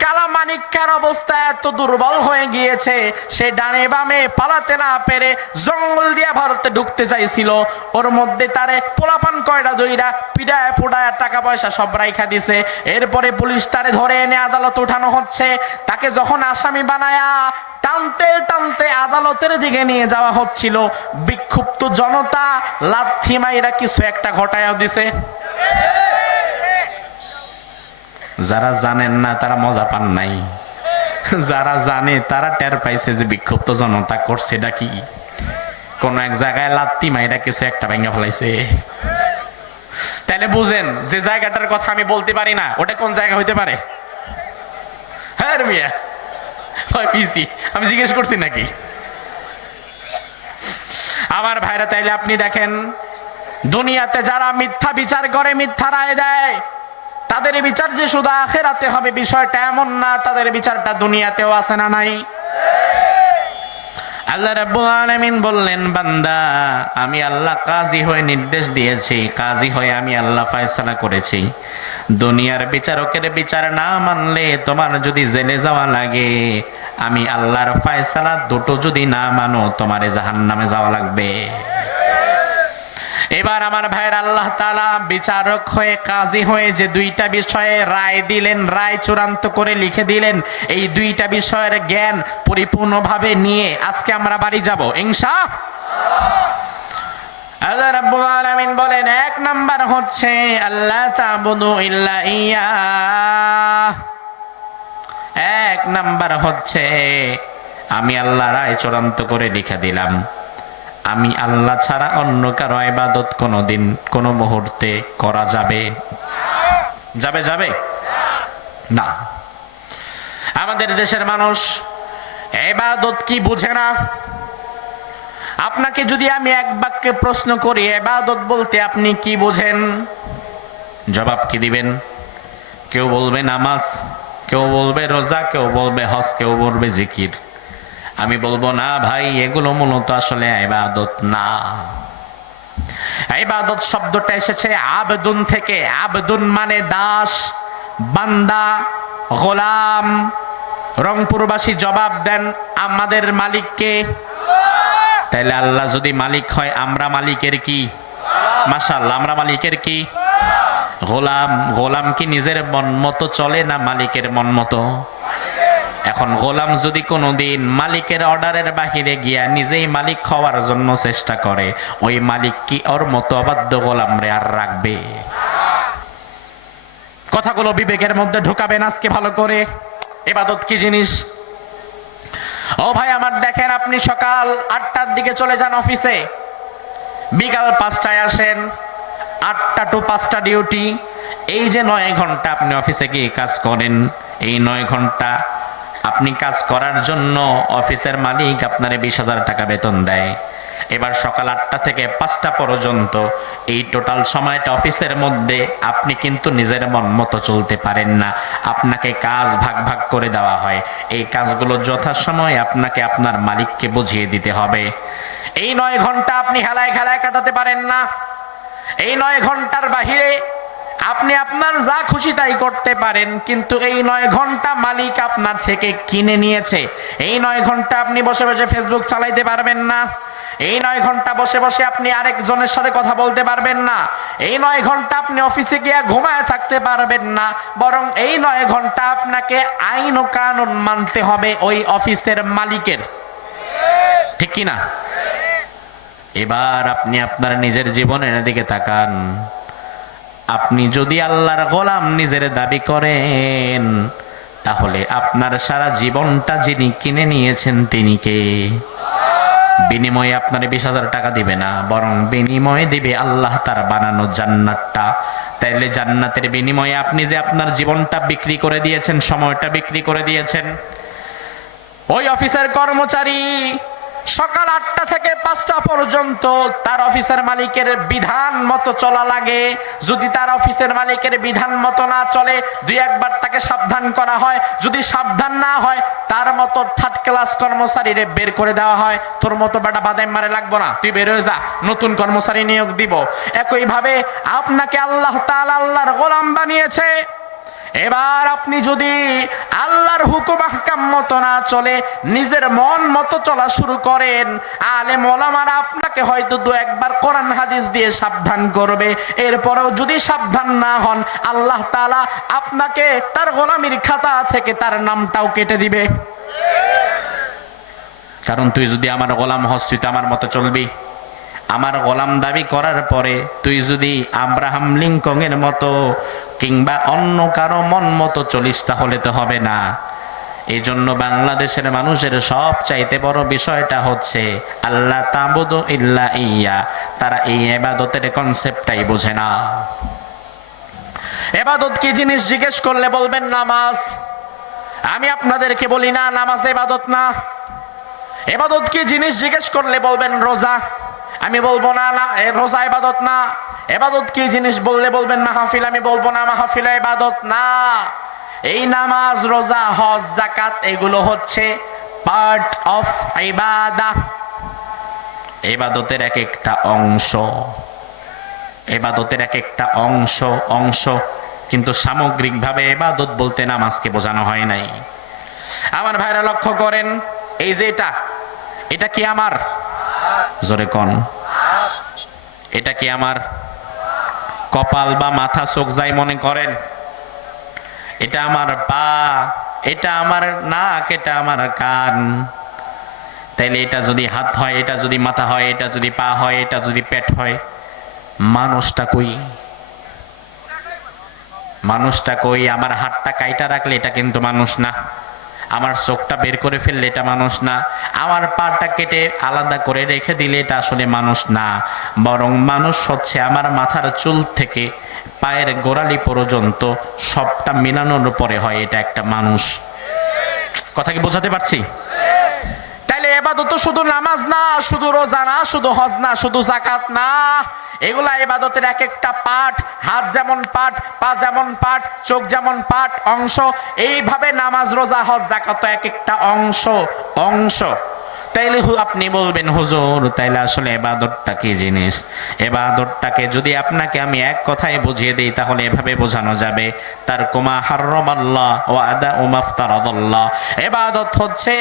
কালামানিক্কার অবস্থা এত দুর্বল হয়ে গিয়েছে, সে ডানে বামে পালাতে না পেরে জঙ্গল দিয়ে ভারতে ঢুকতে চাইছিল। ওর মধ্যে তারে পোলাপান কয়টা দইরা পিডায় পোড়ায় টাকা পয়সা সব রাইখা দিছে। এরপরে পুলিশ তারে ধরে এনে আদালত উঠানো হচ্ছে। তাকে যখন আসামি বানায়া টানতে টানতে আদালতের দিকে নিয়ে যাওয়া হচ্ছিল, বিক্ষুব্ধ জনতা লাথি মাইরা কিছু একটা ঘটায়া দিছে। যারা জানেন না তারা মজা পান নাই, যারা জানে তারা টের পাইছে যে বিক্ষুব্ধ জনতা করছে কি, কোন এক জায়গায় লাথি মাইরা কিছু একটা ভেঙে ফেলাইছে। তাহলে বুঝেন যে জায়গাটার কথা আমি বলতে পারি না, ওটা কোন জায়গা হইতে পারে? হ্যাঁ মিয়া, আমি জিজ্ঞেস করছি নাকি? আমার ভাইরা, তাইলে আপনি দেখেন, দুনিয়াতে যারা মিথ্যা বিচার করে, মিথ্যা রায় দেয়, তাদের বিচার যে শুধু আখিরাতে হবে বিষয়টা এমন না, তাদের বিচারটা দুনিয়াতেও আছে না নাই? আল্লাহ রাব্বুল আলামিন বললেন, বান্দা আমি আল্লাহ কাজী হয়ে নির্দেশ দিয়েছি, কাজী হয়ে আমি আল্লাহ ফয়সালা করেছি, দুনিয়ার বিচারকের বিচার না মানলে তোমার যদি জেলে যাওয়া লাগে, আমি আল্লাহর ফয়সালা দুটো যদি না মানো তোমারে জাহান্নামে যাওয়া লাগবে। এবার আমার ভাইয়ের, আল্লাহ তাআলা বিচারক হয়ে, কাজী হয়ে যে 2টা বিষয়ে রায় দিলেন, রায় চূড়ান্ত করে লিখে দিলেন, এই 2টা বিষয়ের জ্ঞান পরিপূর্ণভাবে নিয়ে আজকে আমরা বাড়ি যাব ইনশাআল্লাহ। আল্লাহ রাব্বুল আলামিন বলেন, 1 নাম্বার হচ্ছে আল্লাহ তা'বুদু ইল্লা ইয়্যাহ। 1 নাম্বার হচ্ছে আমি আল্লাহ রায় চূড়ান্ত করে লিখে দিলাম, আমি আল্লাহ ছাড়া অন্য কারো ইবাদত কোনোদিন কোনো মুহূর্তে করা যাবে যাবে না। আমাদের দেশের মানুষ ইবাদত কি বুঝে না। আপনাকে যদি আমি এক বাক্যে প্রশ্ন করি, ইবাদত বলতে আপনি কি বোঝেন, জবাব কি দিবেন? কেউ বলবে নামাজ, কেউ বলবে রোজা, কেউ বলবে হজ, কেউ বলবে জিকির। আমি বলবো না ভাই, এগুলো মূলত আসলে ইবাদত না। ইবাদত শব্দটা এসেছে আবদুন থেকে। আবদুন মানে দাস, বান্দা, গোলাম। রংপুরবাসী জবাব দেন, আমাদের মালিককে? তাইলে আল্লাহ যদি মালিক হয়, আমরা মালিকের কি? মাশাআল্লাহ, আমরা মালিকের কি? গোলাম। গোলাম কি নিজের মন মতো চলে না মালিকের মন মতো? এখন গোলাম যদি কোনোদিন মালিকের অর্ডারের বাহিরে গিয়া নিজেই মালিক হওয়ার জন্য চেষ্টা করে, ওই মালিক কি ওর মতো অবাধ্য গোলাম রে আর রাখবে? কথাগুলো বিবেকের মধ্যে ঢোকাবেন আজকে ভালো করে। ইবাদত কি জিনিস? ও ভাই আমার, দেখেন, আপনি সকাল 8টার দিকে চলে যান অফিসে, বিকাল 5টায় আসেন, 8টা টু 5টা ডিউটি। এই যে 9 ঘন্টা আপনি অফিসে গিয়ে কাজ করেন, এই 9 ঘন্টা আপনি কাজ করার জন্য অফিসের মালিক আপনারে 20,000 টাকা বেতন দেয়। এবার সকাল 8টা থেকে 5টা পর্যন্ত এই টোটাল সময়টা অফিসের মধ্যে আপনি কিন্তু নিজের মন মতো চলতে পারেন না। আপনাকে কাজ ভাগ ভাগ করে দেওয়া হয়। এই কাজগুলো যথাসময়ে আপনাকে আপনার মালিককে বুঝিয়ে দিতে হবে। এই 9 ঘন্টা আপনি হেলায় খেলায় কাটাতে পারেন না। এই 9 ঘন্টার বাহিরে আপনি আপনার যা খুশি তাই করতে পারেন, কিন্তু এই 9 ঘন্টা মালিক আপনার থেকে কিনে নিয়েছে। এই 9 ঘন্টা আপনি বসে বসে ফেসবুক চালাইতে পারবেন না। এই 9 ঘন্টা বসে বসে আপনি আরেকজনের সাথে কথা বলতে পারবেন না। এই 9 ঘন্টা আপনি অফিসে গিয়ে ঘুমায় থাকতে পারবেন না। বরং এই 9 ঘন্টা আপনাকে আইন ও কানুন মানতে হবে ওই অফিসের মালিকের। ঠিক কি না? এবার আপনি আপনার নিজের জীবনের দিকে তাকান। আপনি যদি আল্লাহর গোলাম নিজের দাবি করেন, তাহলে আপনার সারা জীবনটা যিনি কিনে নিয়েছেন তিনি কে? বিনিময়ে আপনার 20,000 টাকা দিবে না, বরং বিনিময়ে দিবে আল্লাহ তার বানানো জান্নাতটা। তাইলে জান্নাতের বিনিময়ে আপনি যে আপনার জীবনটা বিক্রি করে দিয়েছেন, সময়টা বিক্রি করে দিয়েছেন, ওই অফিসের কর্মচারী সকাল 8টা থেকে 5টা পর্যন্ত তার অফিসের মালিকের বিধান মতো চলা লাগে। যদি তার অফিসের মালিকের বিধান মতো না চলে, 2-1 বার তাকে সাবধান করা হয়। যদি সাবধান না হয়, তার মতো 3rd ক্লাস কর্মচারীরে বের করে দেওয়া হয়। তোর মতো বেটা বাদাম মারে লাগবো না, তুই বের হয়ে যা, নতুন কর্মচারী নিয়োগ দিব। একইভাবে আপনাকে আল্লাহ তাআলা আল্লাহর গোলাম বানিয়েছে। এবার আপনি যদি আল্লাহর হুকুম আহকাম মতো না চলে নিজের মন মতো চলা শুরু করেন, আলেম ওলামারা আপনাকে হয়তো 2-1 বার কোরআন হাদিস দিয়ে সাবধান করবে। এরপরেও যদি সাবধান না হন, আল্লাহ তাআলা আপনাকে তার গোলামির খাতা থেকে তার নামটাও কেটে দিবে। কারণ তুই যদি আমার গোলাম হস, তুই তো আমার মতো চলবি। আমার গোলাম দাবি করার পরে তুই যদি আব্রাহাম লিঙ্কনের মতো কিংবা অন্য কারো মন মতো চলিস, তাহলে তো হবে না। এই জন্য বাংলাদেশের মানুষের সব চাইতে বড় বিষয়টা হচ্ছে আল্লাহ তা'বুদু ইল্লা ইয়া। তারা এই ইবাদতের কনসেপ্টটাই বোঝে না। ইবাদত কি জিনিস জিজ্ঞেস করলে বলবেন নামাজ। আমি আপনাদেরকে বলি না, নামাজ ইবাদত না। ইবাদত কি জিনিস জিজ্ঞেস করলে বলবেন রোজা। আমি বলবো না, না রোজা ইবাদত না। ইবাদত কি জিনিস বললে বলবেন মাহফিল। আমি বলবো না, মাহফিল ইবাদত না। এই নামাজ, রোজা, হজ, যাকাত এগুলো হচ্ছে পার্ট অফ ইবাদা। ইবাদতের এক একটা অংশ, ইবাদতের এক একটা অংশ কিন্তু সামগ্রিকভাবে ইবাদত বলতে নামাজকে বোঝানো হয় নাই। আমার ভাইরা লক্ষ্য করেন, এই যে এটা কি আমার? জোরে কোন, এটা কি আমার? কপাল বা মাথা চোখ যাই মনে করেন, এটা আমার পা, এটা আমার নাক, এটা আমার কান। তাইলে এটা যদি হাত হয়, এটা যদি মাথা হয়, এটা যদি পা হয়, এটা যদি পেট হয়, মানুষটা কই? মানুষটা কই? আমার হাতটা কাইটা রাখলে এটা কিন্তু মানুষ না। আমার চোখটা বের করে ফেললে এটা মানুষ না। আমার পাটা কেটে আলাদা করে রেখে দিলে এটা আসলে মানুষ না। বরং মানুষ হচ্ছে আমার মাথার চুল থেকে পায়ের গোড়ালি পর্যন্ত সবটা মিলানোর পরে হয় এটা একটা মানুষ। কথা কি বোঝাতে পারছি? তাইলে ইবাদত শুধু নামাজ না, শুধু রোজা না, শুধু হজ না, শুধু যাকাত না। এগুলা ইবাদতের এক একটা পার্ট। হাত যেমন পার্ট, পা যেমন পার্ট, চোখ যেমন পার্ট, অংশ। এইভাবে নামাজ, রোজা, হজ, যাকাত এক একটা অংশ। তাইলে আপনি বলবেন হুজুর তাইলে আসলে ইবাদতটা কি জিনিস? ইবাদতটাকে যদি আপনাকে আমি এক কথায় বুঝিয়ে দেই তাহলে এভাবে বোঝানো যাবে, তারকু মা হারামাল্লাহ ওয়া আদাউ মা ইফতারাদাল্লাহ। ইবাদত হচ্ছে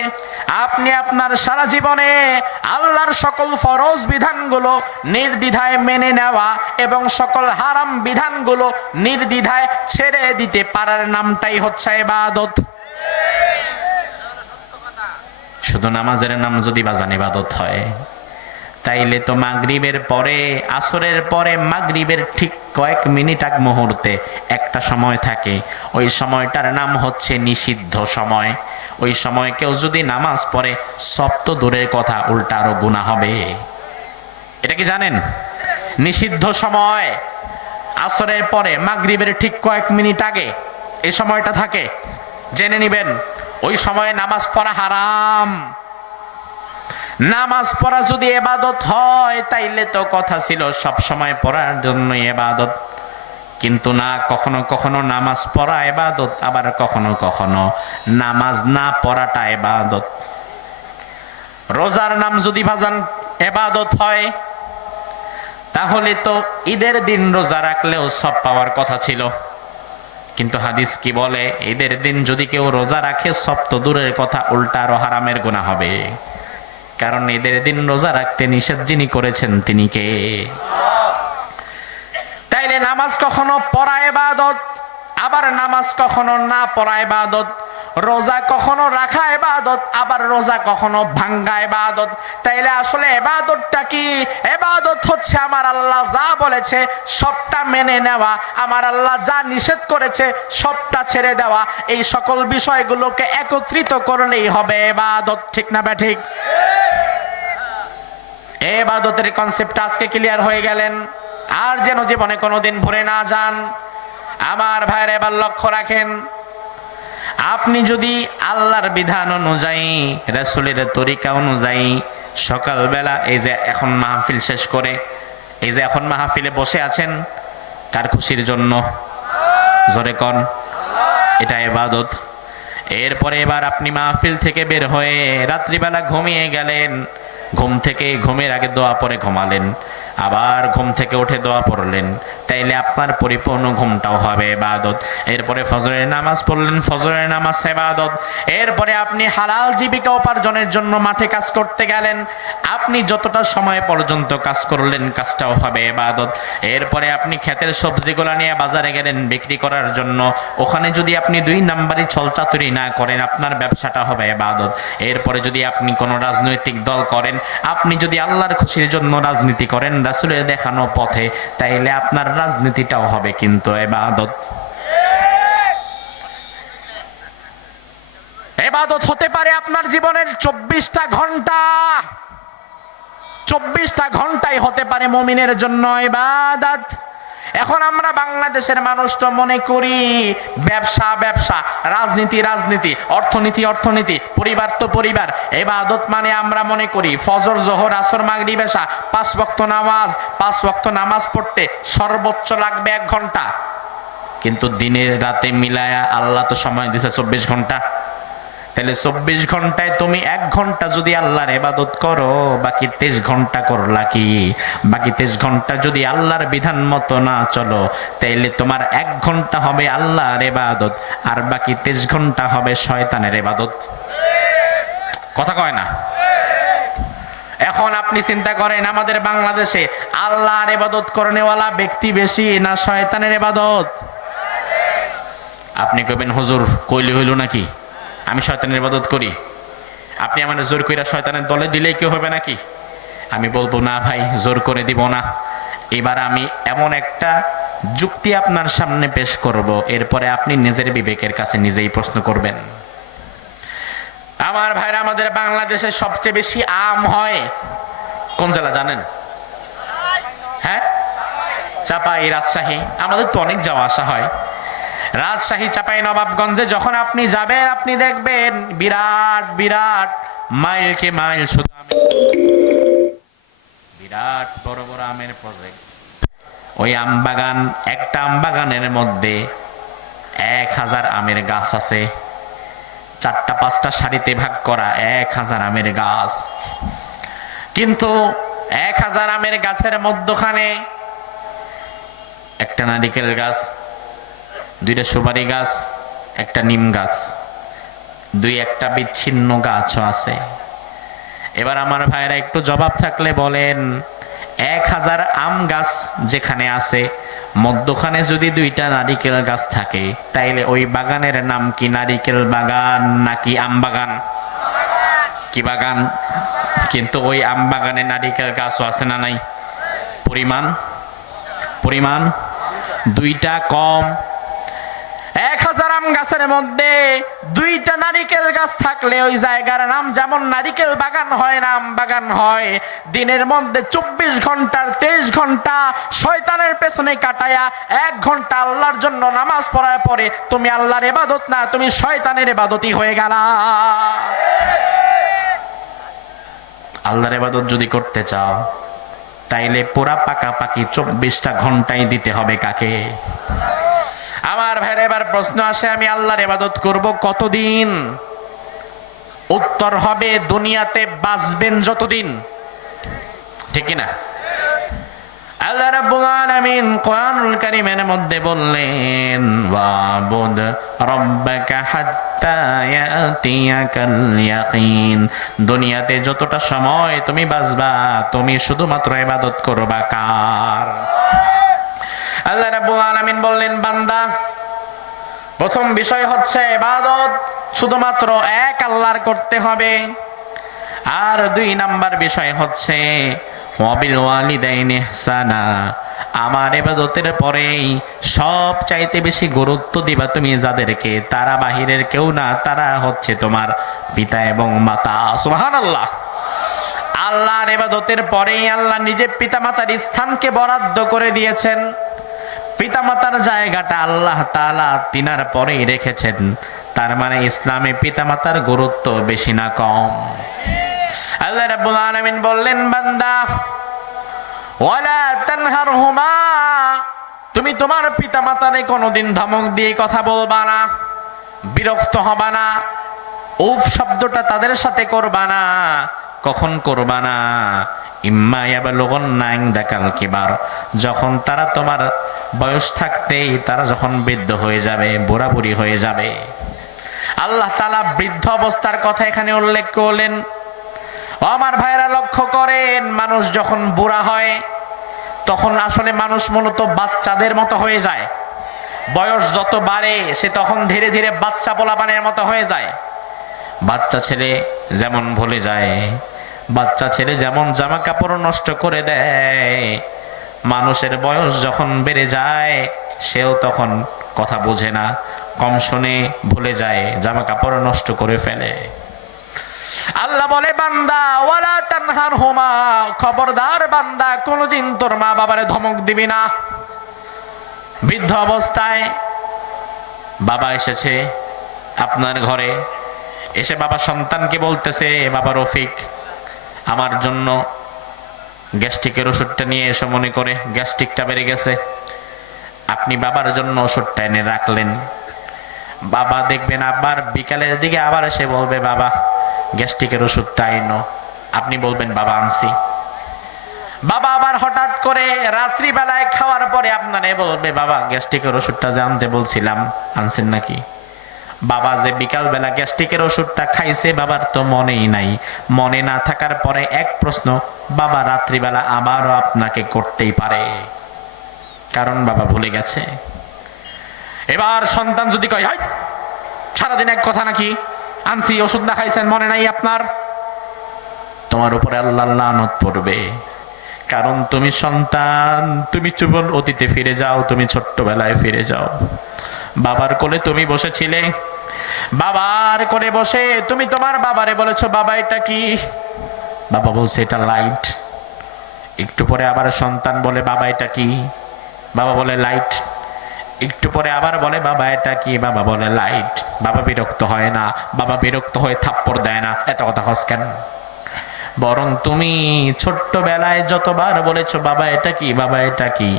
আপনি আপনার সারা জীবনে আল্লাহর সকল ফরজ বিধানগুলো নির্দ্বিধায় মেনে নেওয়া এবং সকল হারাম বিধানগুলো নির্দ্বিধায় ছেড়ে দিতে পারার নামটাই হচ্ছে ইবাদত। শুধু নামাজের নাম যদি বাজান ইবাদত হয়, তাইলে তো মাগরিবের পরে, আসরের পরে মাগরিবের ঠিক কয়েক মিনিট আগ মুহূর্তে একটা সময় থাকে, ওই সময়টার নাম হচ্ছে নিষিদ্ধ সময়। ওই সময় কেউ যদি নামাজ পড়ে সব তো দূরের কথা, উল্টা আরো গুনাহ হবে। এটা কি জানেন? নিষিদ্ধ সময় আসরের পরে মাগরিবের ঠিক কয়েক মিনিট আগে এই সময়টা থাকে, জেনে নিবেন। ওই সময়ে নামাজ পড়া হারাম। নামাজ পড়া যদি ইবাদত হয় তাইলে তো কথা ছিল সব সময় পড়ার জন্য ইবাদত, কিন্তু না, কখনো কখনো নামাজ পড়া ইবাদত, আবার কখনো কখনো নামাজ না পড়াটা ইবাদত। রোজার নাম যদি ভাজান ইবাদত হয় তাহলে তো ঈদের দিন রোজা রাখলেও সব পাওয়ার কথা ছিল, কিন্তু হাদিস কি বলে? ঈদের দিন যদি কেউ রোজা রাখে সব তো দূরের কথা, উল্টা আরো হারামের গুনাহ হবে। কারণ ঈদের দিন রোজা রাখতে নিষেধ যিনি করেছেন তিনি কে? তাইলে নামাজ কখনো পড়া ইবাদত, আবার নামাজ কখনো না পড়া ইবাদত। রোজা কখনো রাখা ইবাদত, আবার রোজা কখনো ভাঙ্গা ইবাদত। তাইলে আসলে ইবাদতটা কি? ইবাদত হচ্ছে আমার আল্লাহ যা বলেছে সবটা মেনে নেওয়া, আমার আল্লাহ যা নিষেধ করেছে সবটা ছেড়ে দেওয়া। এই সকল বিষয়গুলোকে একত্রিত করলেই হবে ইবাদত। ঠিক না ঠিক? ইবাদতের কনসেপ্টটা আজকে ক্লিয়ার হয়ে গেলেন, আর যেন জীবনে কোনোদিন ভুলে না যান। আমার ভাইরা এবার লক্ষ্য রাখেন, আপনি যদি আল্লাহর বিধান অনুযায়ী, রাসূলের তরিকা অনুযায়ী সকালবেলা এই যে এখন মাহফিল শেষ করে এই যে এখন মাহফিলে বসে আছেন, কার খুশির জন্য? জোরে কোন, এটা ইবাদত। এরপরে এবার আপনি মাহফিল থেকে বের হয়ে রাত্রিবেলা ঘুমিয়ে গেলেন, ঘুমের আগে দোয়া পড়ে ঘুমালেন, আবার ঘুম থেকে উঠে দোয়া পড়লেন, তাইলে আপনার পরিপূর্ণ ঘুমটাও হবে ইবাদত। এরপরে ফজরের নামাজ পড়লেন, ফজরের নামাজ ইবাদত। এরপরে আপনি হালাল জীবিকা উপার্জনের জন্য মাঠে কাজ করতে গেলেন, আপনি যতটা সময় পর্যন্ত কাজ করলেন কাজটাও হবে ইবাদত। এরপরে আপনি ক্ষেতের সবজিগুলো নিয়ে বাজারে গেলেন বিক্রি করার জন্য, ওখানে যদি আপনি 2 নাম্বারি ছলচাতুরি না করেন আপনার ব্যবসাটা হবে ইবাদত। এরপরে যদি আপনি কোনো রাজনৈতিক দল করেন, আপনি যদি আল্লাহর খুশির জন্য রাজনীতি করেন রাসূলের দেখানো পথে, তাইলে আপনার রাজনীতিটাও হবে কিন্তু ইবাদত। ইবাদত হতে পারে আপনার জীবনের 24টা ঘন্টা, 24টা ঘন্টাই হতে পারে মুমিনের জন্য ইবাদত। এখন আমরা বাংলাদেশের মানুষ তো মনে করি ব্যবসা ব্যবসা, রাজনীতি রাজনীতি, অর্থনীতি অর্থনীতি, পরিবার তো পরিবার। ইবাদত মানে আমরা মনে করি ফজর, জোহর, আসর, মাগরিব, এশা, 5 ওয়াক্ত নামাজ। 5 ওয়াক্ত নামাজ পড়তে সর্বোচ্চ লাগবে 1 ঘন্টা, কিন্তু দিনের রাতে মিলায়া আল্লাহ তো সময় দিয়েছে 24 ঘন্টা। তাহলে 24 ঘন্টায় তুমি 1 ঘন্টা যদি আল্লাহর ইবাদত করো, বাকি 23 ঘন্টা করলা কি? বাকি 23 ঘন্টা যদি আল্লাহর বিধান মতো না চলো, তাইলে তোমার 1 ঘন্টা হবে আল্লাহর ইবাদত, আর বাকি 23 ঘন্টা হবে শয়তানের ইবাদত। কথা কয় না? এখন আপনি চিন্তা করেন, আমাদের বাংলাদেশে আল্লাহর ইবাদত করনেওয়ালা ব্যক্তি বেশি না শয়তানের ইবাদত? আপনি কইবেন হুজুর কইলে হইল নাকি আমি শয়তানের ইবাদত করি? আপনি আমার জোর কইরা শয়তানের দলে দিলেই কি হবে নাকি? আমি বলবো না ভাই, জোর করে দিব না। এবার আমি এমন একটা যুক্তি আপনার সামনে পেশ করব, এরপরে আপনি নিজের বিবেকের কাছে নিজেই প্রশ্ন করবেন। আমার ভাইরা, আমাদের বাংলাদেশে সবচেয়ে বেশি আম হয় কোন জেলা জানেন? হ্যাঁ, চাপাই, রাজশাহী। আমাদের তো অনেক যাওয়া আসা হয়। রাজশাহী, চাপাই নবাবগঞ্জে যখন আপনি যাবেন, আপনি দেখবেন বিরাট বিরাট মাইল কে মাইল শুধু বিরাট বড় বড় আমের প্রজেক্ট। ওই আম বাগান, একটা আম বাগানের মধ্যে 1000 আমের গাছ আছে। চারটা পাঁচটা সারিতে ভাগ করা 1000 আমের গাছ। কিন্তু 1000 আমের গাছের মধ্যখানে একটা নারিকেল গাছ, 2টা সুপারি গাছ, একটা নিম গাছ, 2-1টা বিচ্ছিন্ন গাছও আছে। এবার আমার ভাইরা একটু জবাব থাকলে বলেন, 1000 আম গাছ যেখানে আছে, মধ্যখানে যদি 2টা নারিকেল গাছ থাকে, তাইলে ওই বাগানের নাম কি নারিকেল বাগান নাকি আম বাগান? কি বাগান? কিন্তু ওই আম বাগানে নারিকেল গাছও আছে না নাই? পরিমাণ 2টা কম। 1000 আম গাছের মধ্যে 2টা নারিকেল গাছ থাকলে ওই জায়গার নাম যেমন নারিকেল বাগান হয় না আম বাগান হয়। দিনের মধ্যে 24 ঘন্টার 23 ঘন্টা শয়তানের পেছনে কাটায়া 1 ঘন্টা আল্লাহর জন্য নামাজ পড়ার পরে তুমি আল্লাহর ইবাদত না, তুমি শয়তানের ইবাদতই হয়ে গেলা। আল্লাহর ইবাদত যদি করতে চাও, তাইলে পুরা পাকাপাকি 24টা ঘন্টাই দিতে হবে কাকে? আমার ভাইয়ের এবার প্রশ্ন আসে, আমি আল্লাহর ইবাদত করব কতদিন? উত্তর হবে, দুনিয়াতে বাঁচবেন যতদিন। ঠিক না? আল্লাহ রাব্বুল আলামিন কোরআনুল কারীমের মধ্যে বললেন, ওয়াবুদ রাব্বাকা হাত্তা ইয়াতিয়াকাল ইয়াকিন। দুনিয়াতে যতটা সময় তুমি বাঁচবা, তুমি শুধুমাত্র ইবাদত করবা কার? আল্লাহ রাব্বুল আলামিন বললেন, বান্দা, প্রথম বিষয় হচ্ছে ইবাদত শুধুমাত্র এক আল্লাহর করতে হবে। আর 2 নাম্বার বিষয় হচ্ছে ওয়াবিল ওয়ালিদাইনি ইহসানা। আমার ইবাদতের পরেই সব চাইতে বেশি গুরুত্ব দিবা তুমি যাদেরকে, তারা বাহিরের কেউ না, তারা হচ্ছে তোমার পিতা এবং মাতা। সুবহানাল্লাহ। আল্লাহর ইবাদতের পরেই আল্লাহ নিজে পিতামাতার স্থানকে বরাদ্দ করে দিয়েছেন। পিতামাতার জায়গাটা আল্লাহ তাআলা তিনার পরেই রেখেছেন। তার মানে ইসলামে পিতামাতার গুরুত্ব বেশি না কম? আল্লাহ রাব্বুল আলামিন বললেন, বান্দা, ওয়ালা তানহারহুমা, তুমি তোমার পিতামাতারে কোনোদিন ধমক দিয়ে কথা বলবা না, বিরক্ত হবা না, উফ শব্দটা তাদের সাথে করবা না। কখন করবা না? ইম্মা ইয়াবলুগুন্না ইনদাকাল কিবার, যখন তারা তোমার বয়স থাকতেই তারা যখন বৃদ্ধ হয়ে যাবে, বুড়া বুড়ি হয়ে যাবে। আল্লাহ তাআলা বৃদ্ধ অবস্থার কথা এখানে উল্লেখ করলেন। আমার ভাইরা লক্ষ্য করেন, মানুষ যখন বুড়া হয় তখন আসলে মানুষ মূলত বাচ্চাদের মতো হয়ে যায়। বয়স যত বাড়ে সে তখন ধীরে ধীরে বাচ্চা পোলাপানের মতো হয়ে যায়। বাচ্চা ছেলে যেমন ভুলে যায়, বাচ্চা ছেলে যেমন জামা কাপড় নষ্ট করে দেয়, মানুষের বয়স যখন বেড়ে যায় সেও তখন কথা বোঝে না, কম শুনে ভুলে যায়, জামা কাপড় নষ্ট করে ফেলে। আল্লাহ বলে, বান্দা, ওয়ালা তানহারহুমা, খবরদার বান্দা, কোনোদিন তোর মা বাবারে ধমক দিবি না। বৃদ্ধ অবস্থায় বাবা এসেছে আপনার ঘরে, এসে বাবা সন্তানকে বলতেছে, বাবা রফিক, আমার জন্য গ্যাস্ট্রিকের ওষুধটা নিয়ে এসো, মনে করে গ্যাস্ট্রিকটা বেড়ে গেছে। আপনি বাবার জন্য ওষুধটা এনে রাখলেন। বাবা দেখবেন আবার বিকালের দিকে আবার এসে বলবে, বাবা গ্যাস্ট্রিকের ওষুধটা এনো। আপনি বলবেন, বাবা আনছি। বাবা আবার হঠাৎ করে রাত্রি বেলায় খাওয়ার পরে আপনারে বলবে, বাবা গ্যাস্ট্রিকের ওষুধটা যে আনতে বলছিলাম আনছেন নাকি? বাবা যে বিকাল বেলা গ্যাস্ট্রিকের ওষুধটা খাইছে বাবার তো মনেই নাই। মনে না থাকার পরে এক প্রশ্ন, বাবা রাত্রিবেলা আবারও আপনাকে করতেই পারে, কারণ বাবা ভুলে গেছে। এবার সন্তান যদি কয়, হাই সারাদিন এক কথা নাকি, আনছি ওষুধ না খাইছেন মনে নাই আপনার, তোমার উপরে আল্লাহর লানত পড়বে। কারণ তুমি সন্তান, তুমি জীবন অতীতে ফিরে যাও, তুমি ছোট্টবেলায় ফিরে যাও। বাবার কোলে তুমি বসেছিলে, বাবার কোলে বসে তুমি তোমার বাবারে বলেছো, বাবা এটা কি? বাবা বলছে এটা লাইট। একটু পরে আবার সন্তান বলে, বাবা এটা কি? বাবা বলে লাইট। একটু পরে আবার বলে, বাবা এটা কি? বাবা বলে লাইট। বাবা বিরক্ত হয় না? বাবা বিরক্ত হয়ে থাপ্পড় দেয় না, এত কথা হস কেন? বরং তুমি ছোট্টবেলায় যতবার বলেছো বাবা এটা কি, বাবা এটা কি,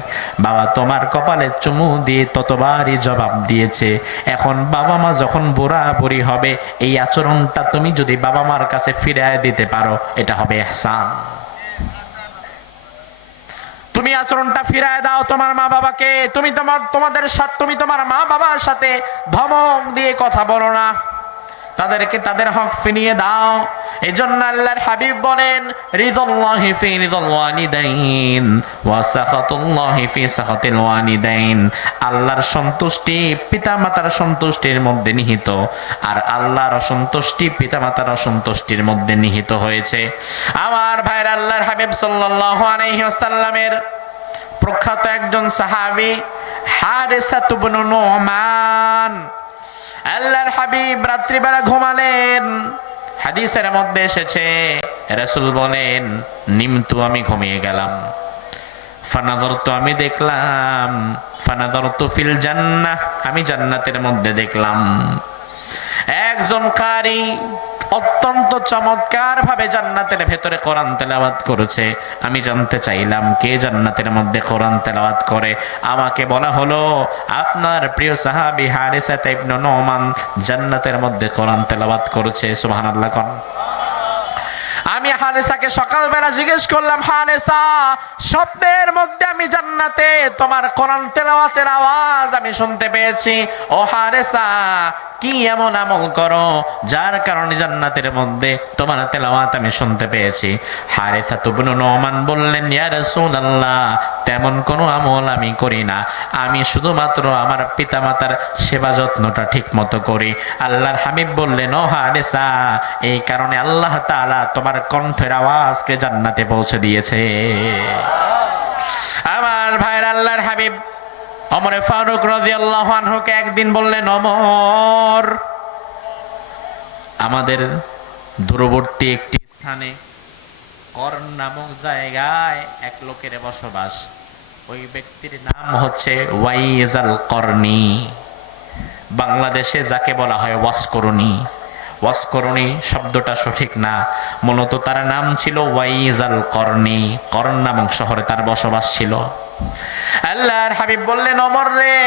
বাবা তোমার কপালে চুমু দিয়ে ততবারই জবাব দিয়েছে। এখন বাবা মা যখন বুড়া বুড়ি হবে, এই আচরণটা তুমি যদি বাবা মার কাছে ফিরিয়ে দিতে পারো, এটা হবে ইহসান। তুমি আচরণটা ফিরায় দাও তোমার মা বাবাকে। তুমি তোমার মা বাবার সাথে ধমক দিয়ে কথা বলো না, তাদেরকে তাদের হক ফিরিয়ে দাও। এজন্য আল্লাহর হাবিব বলেন, রিদাল্লাহি ফি রিদাল ওয়ালিদাইন ওয়া সাখাতুল্লাহি ফি সাখাতিল ওয়ালিদাইন। আল্লাহর সন্তুষ্টি পিতামাতার সন্তুষ্টির মধ্যে নিহিত, আর আল্লাহর অসন্তুষ্টি পিতামাতার অসন্তুষ্টির মধ্যে নিহিত হয়েছে। আমার ভাইরা, আল্লাহর হাবিব সাল্লাল্লাহু আলাইহি ওয়াসাল্লামের প্রখ্যাত একজন সাহাবী হারিসা ইবনে নুমান, আল্লাহর হাবিব রাত্রিবেলা ঘুমালেন। হাদিসের মধ্যে এসেছে, রাসূল বলেন, নিমতু আমি ঘুমিয়ে গেলাম, ফানাযারতু আমি দেখলাম, ফানাযারতু ফিল জান্নাহ আমি জান্নাতের মধ্যে দেখলাম একজন কারি অত্যন্ত চমৎকার ভাবে জান্নাতের ভেতরে কোরআন তেলাওয়াত করেছে। আমি জানতে চাইলাম কে জান্নাতের মধ্যে কোরআন তেলাওয়াত করে। আমাকে বলা হলো আপনার প্রিয় সাহাবী হারিসা ইবনে নুমান জান্নাতের মধ্যে কোরআন তেলাওয়াত করেছে। সুবহানাল্লাহ কোন। আমি হারিসাকে সকালবেলা জিজ্ঞেস করলাম, হারিসা, স্বপ্নের মধ্যে আমি জান্নাতে তোমার কোরআন তেলাওয়াতের আওয়াজ আমি শুনতে পেয়েছি। ও হারিসা, কি এমন আমল করো যার কারণে জান্নাতের মধ্যে তোমার তেলাওয়াত আমি শুনতে পেয়েছি? হারিসা ইবনে নুমান বললেন, ইয়া রাসূলুল্লাহ, তেমন কোনো আমল আমি করি না, আমি শুধুমাত্র আমার পিতামাতার সেবা যত্নটা ঠিক মতো করি। আল্লাহর হাবিব বললেন, ও হারিসা, এই কারণে আল্লাহ তাআলা তোমার কণ্ঠের আওয়াজকে জান্নাতে পৌঁছে দিয়েছে। আমার ভাইরা, আল্লাহর হাবিব ওমরে ফারুক রাদিয়াল্লাহু আনহুকে একদিন বললেন, ওমর, আমাদের দূরবর্তী একটি স্থানে কর্ণ নামক জায়গায় এক লোকের বসবাস, ওই ব্যক্তির নাম হচ্ছে ওয়াইজ আল করনি। বাংলাদেশে যাকে বলা হয় ওয়াসকরণী। ওয়াসকরণী শব্দটা সঠিক না, মূলত তার নাম ছিল ওয়াইজ আল করনি। কর্ণ নামক শহরে তার বসবাস ছিল। আল্লাহর হাবিব বললেন, ওমর রে,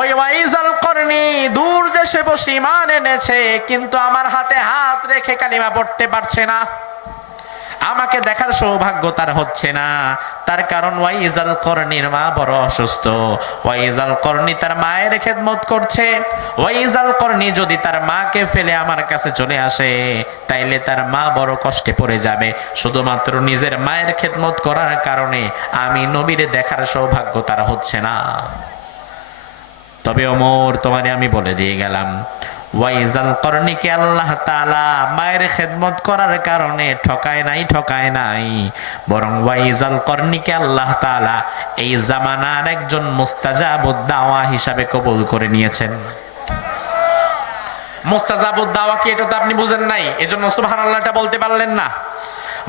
ওই ওয়াইজ আল করনি দূর দেশে বসে ঈমান এনেছে, কিন্তু আমার হাতে হাত রেখে কালিমা পড়তে পারছে না। আমাকে দেখার সৌভাগ্য তার হচ্ছে না। তার কারণ ওয়াইজ আল করনির মা বড় অসুস্থ। ওয়াইজ আল করনি তার মায়ের খেদমত করছে। ওয়াইজ আল করনি যদি তার মাকে ফেলে আমার কাছে চলে আসে, তাইলে তার মা বড় কষ্টে পড়ে যাবে। শুধুমাত্র নিজের মায়ের খেদমত করার কারণে আমি নবীরে দেখার সৌভাগ্য তার হচ্ছে না। তবে ওমর, তোমারে আমি বলে দিয়ে গেলাম, ওয়াইজ আল করনিকে আল্লাহ তাআলা মায়ের খেদমত করার কারণে ঠকায় নাই, বরং ওয়াইজ আল করনিকে আল্লাহ তাআলা এই জামানার একজন মুস্তাজাবুদ দাওয়া হিসাবে কবুল করে নিয়েছেন। মুস্তাজাবুদ দাওয়া কি, এটা তো আপনি বুঝেন নাই, এজন্য সুবহানাল্লাহটা বলতে পারলেন না।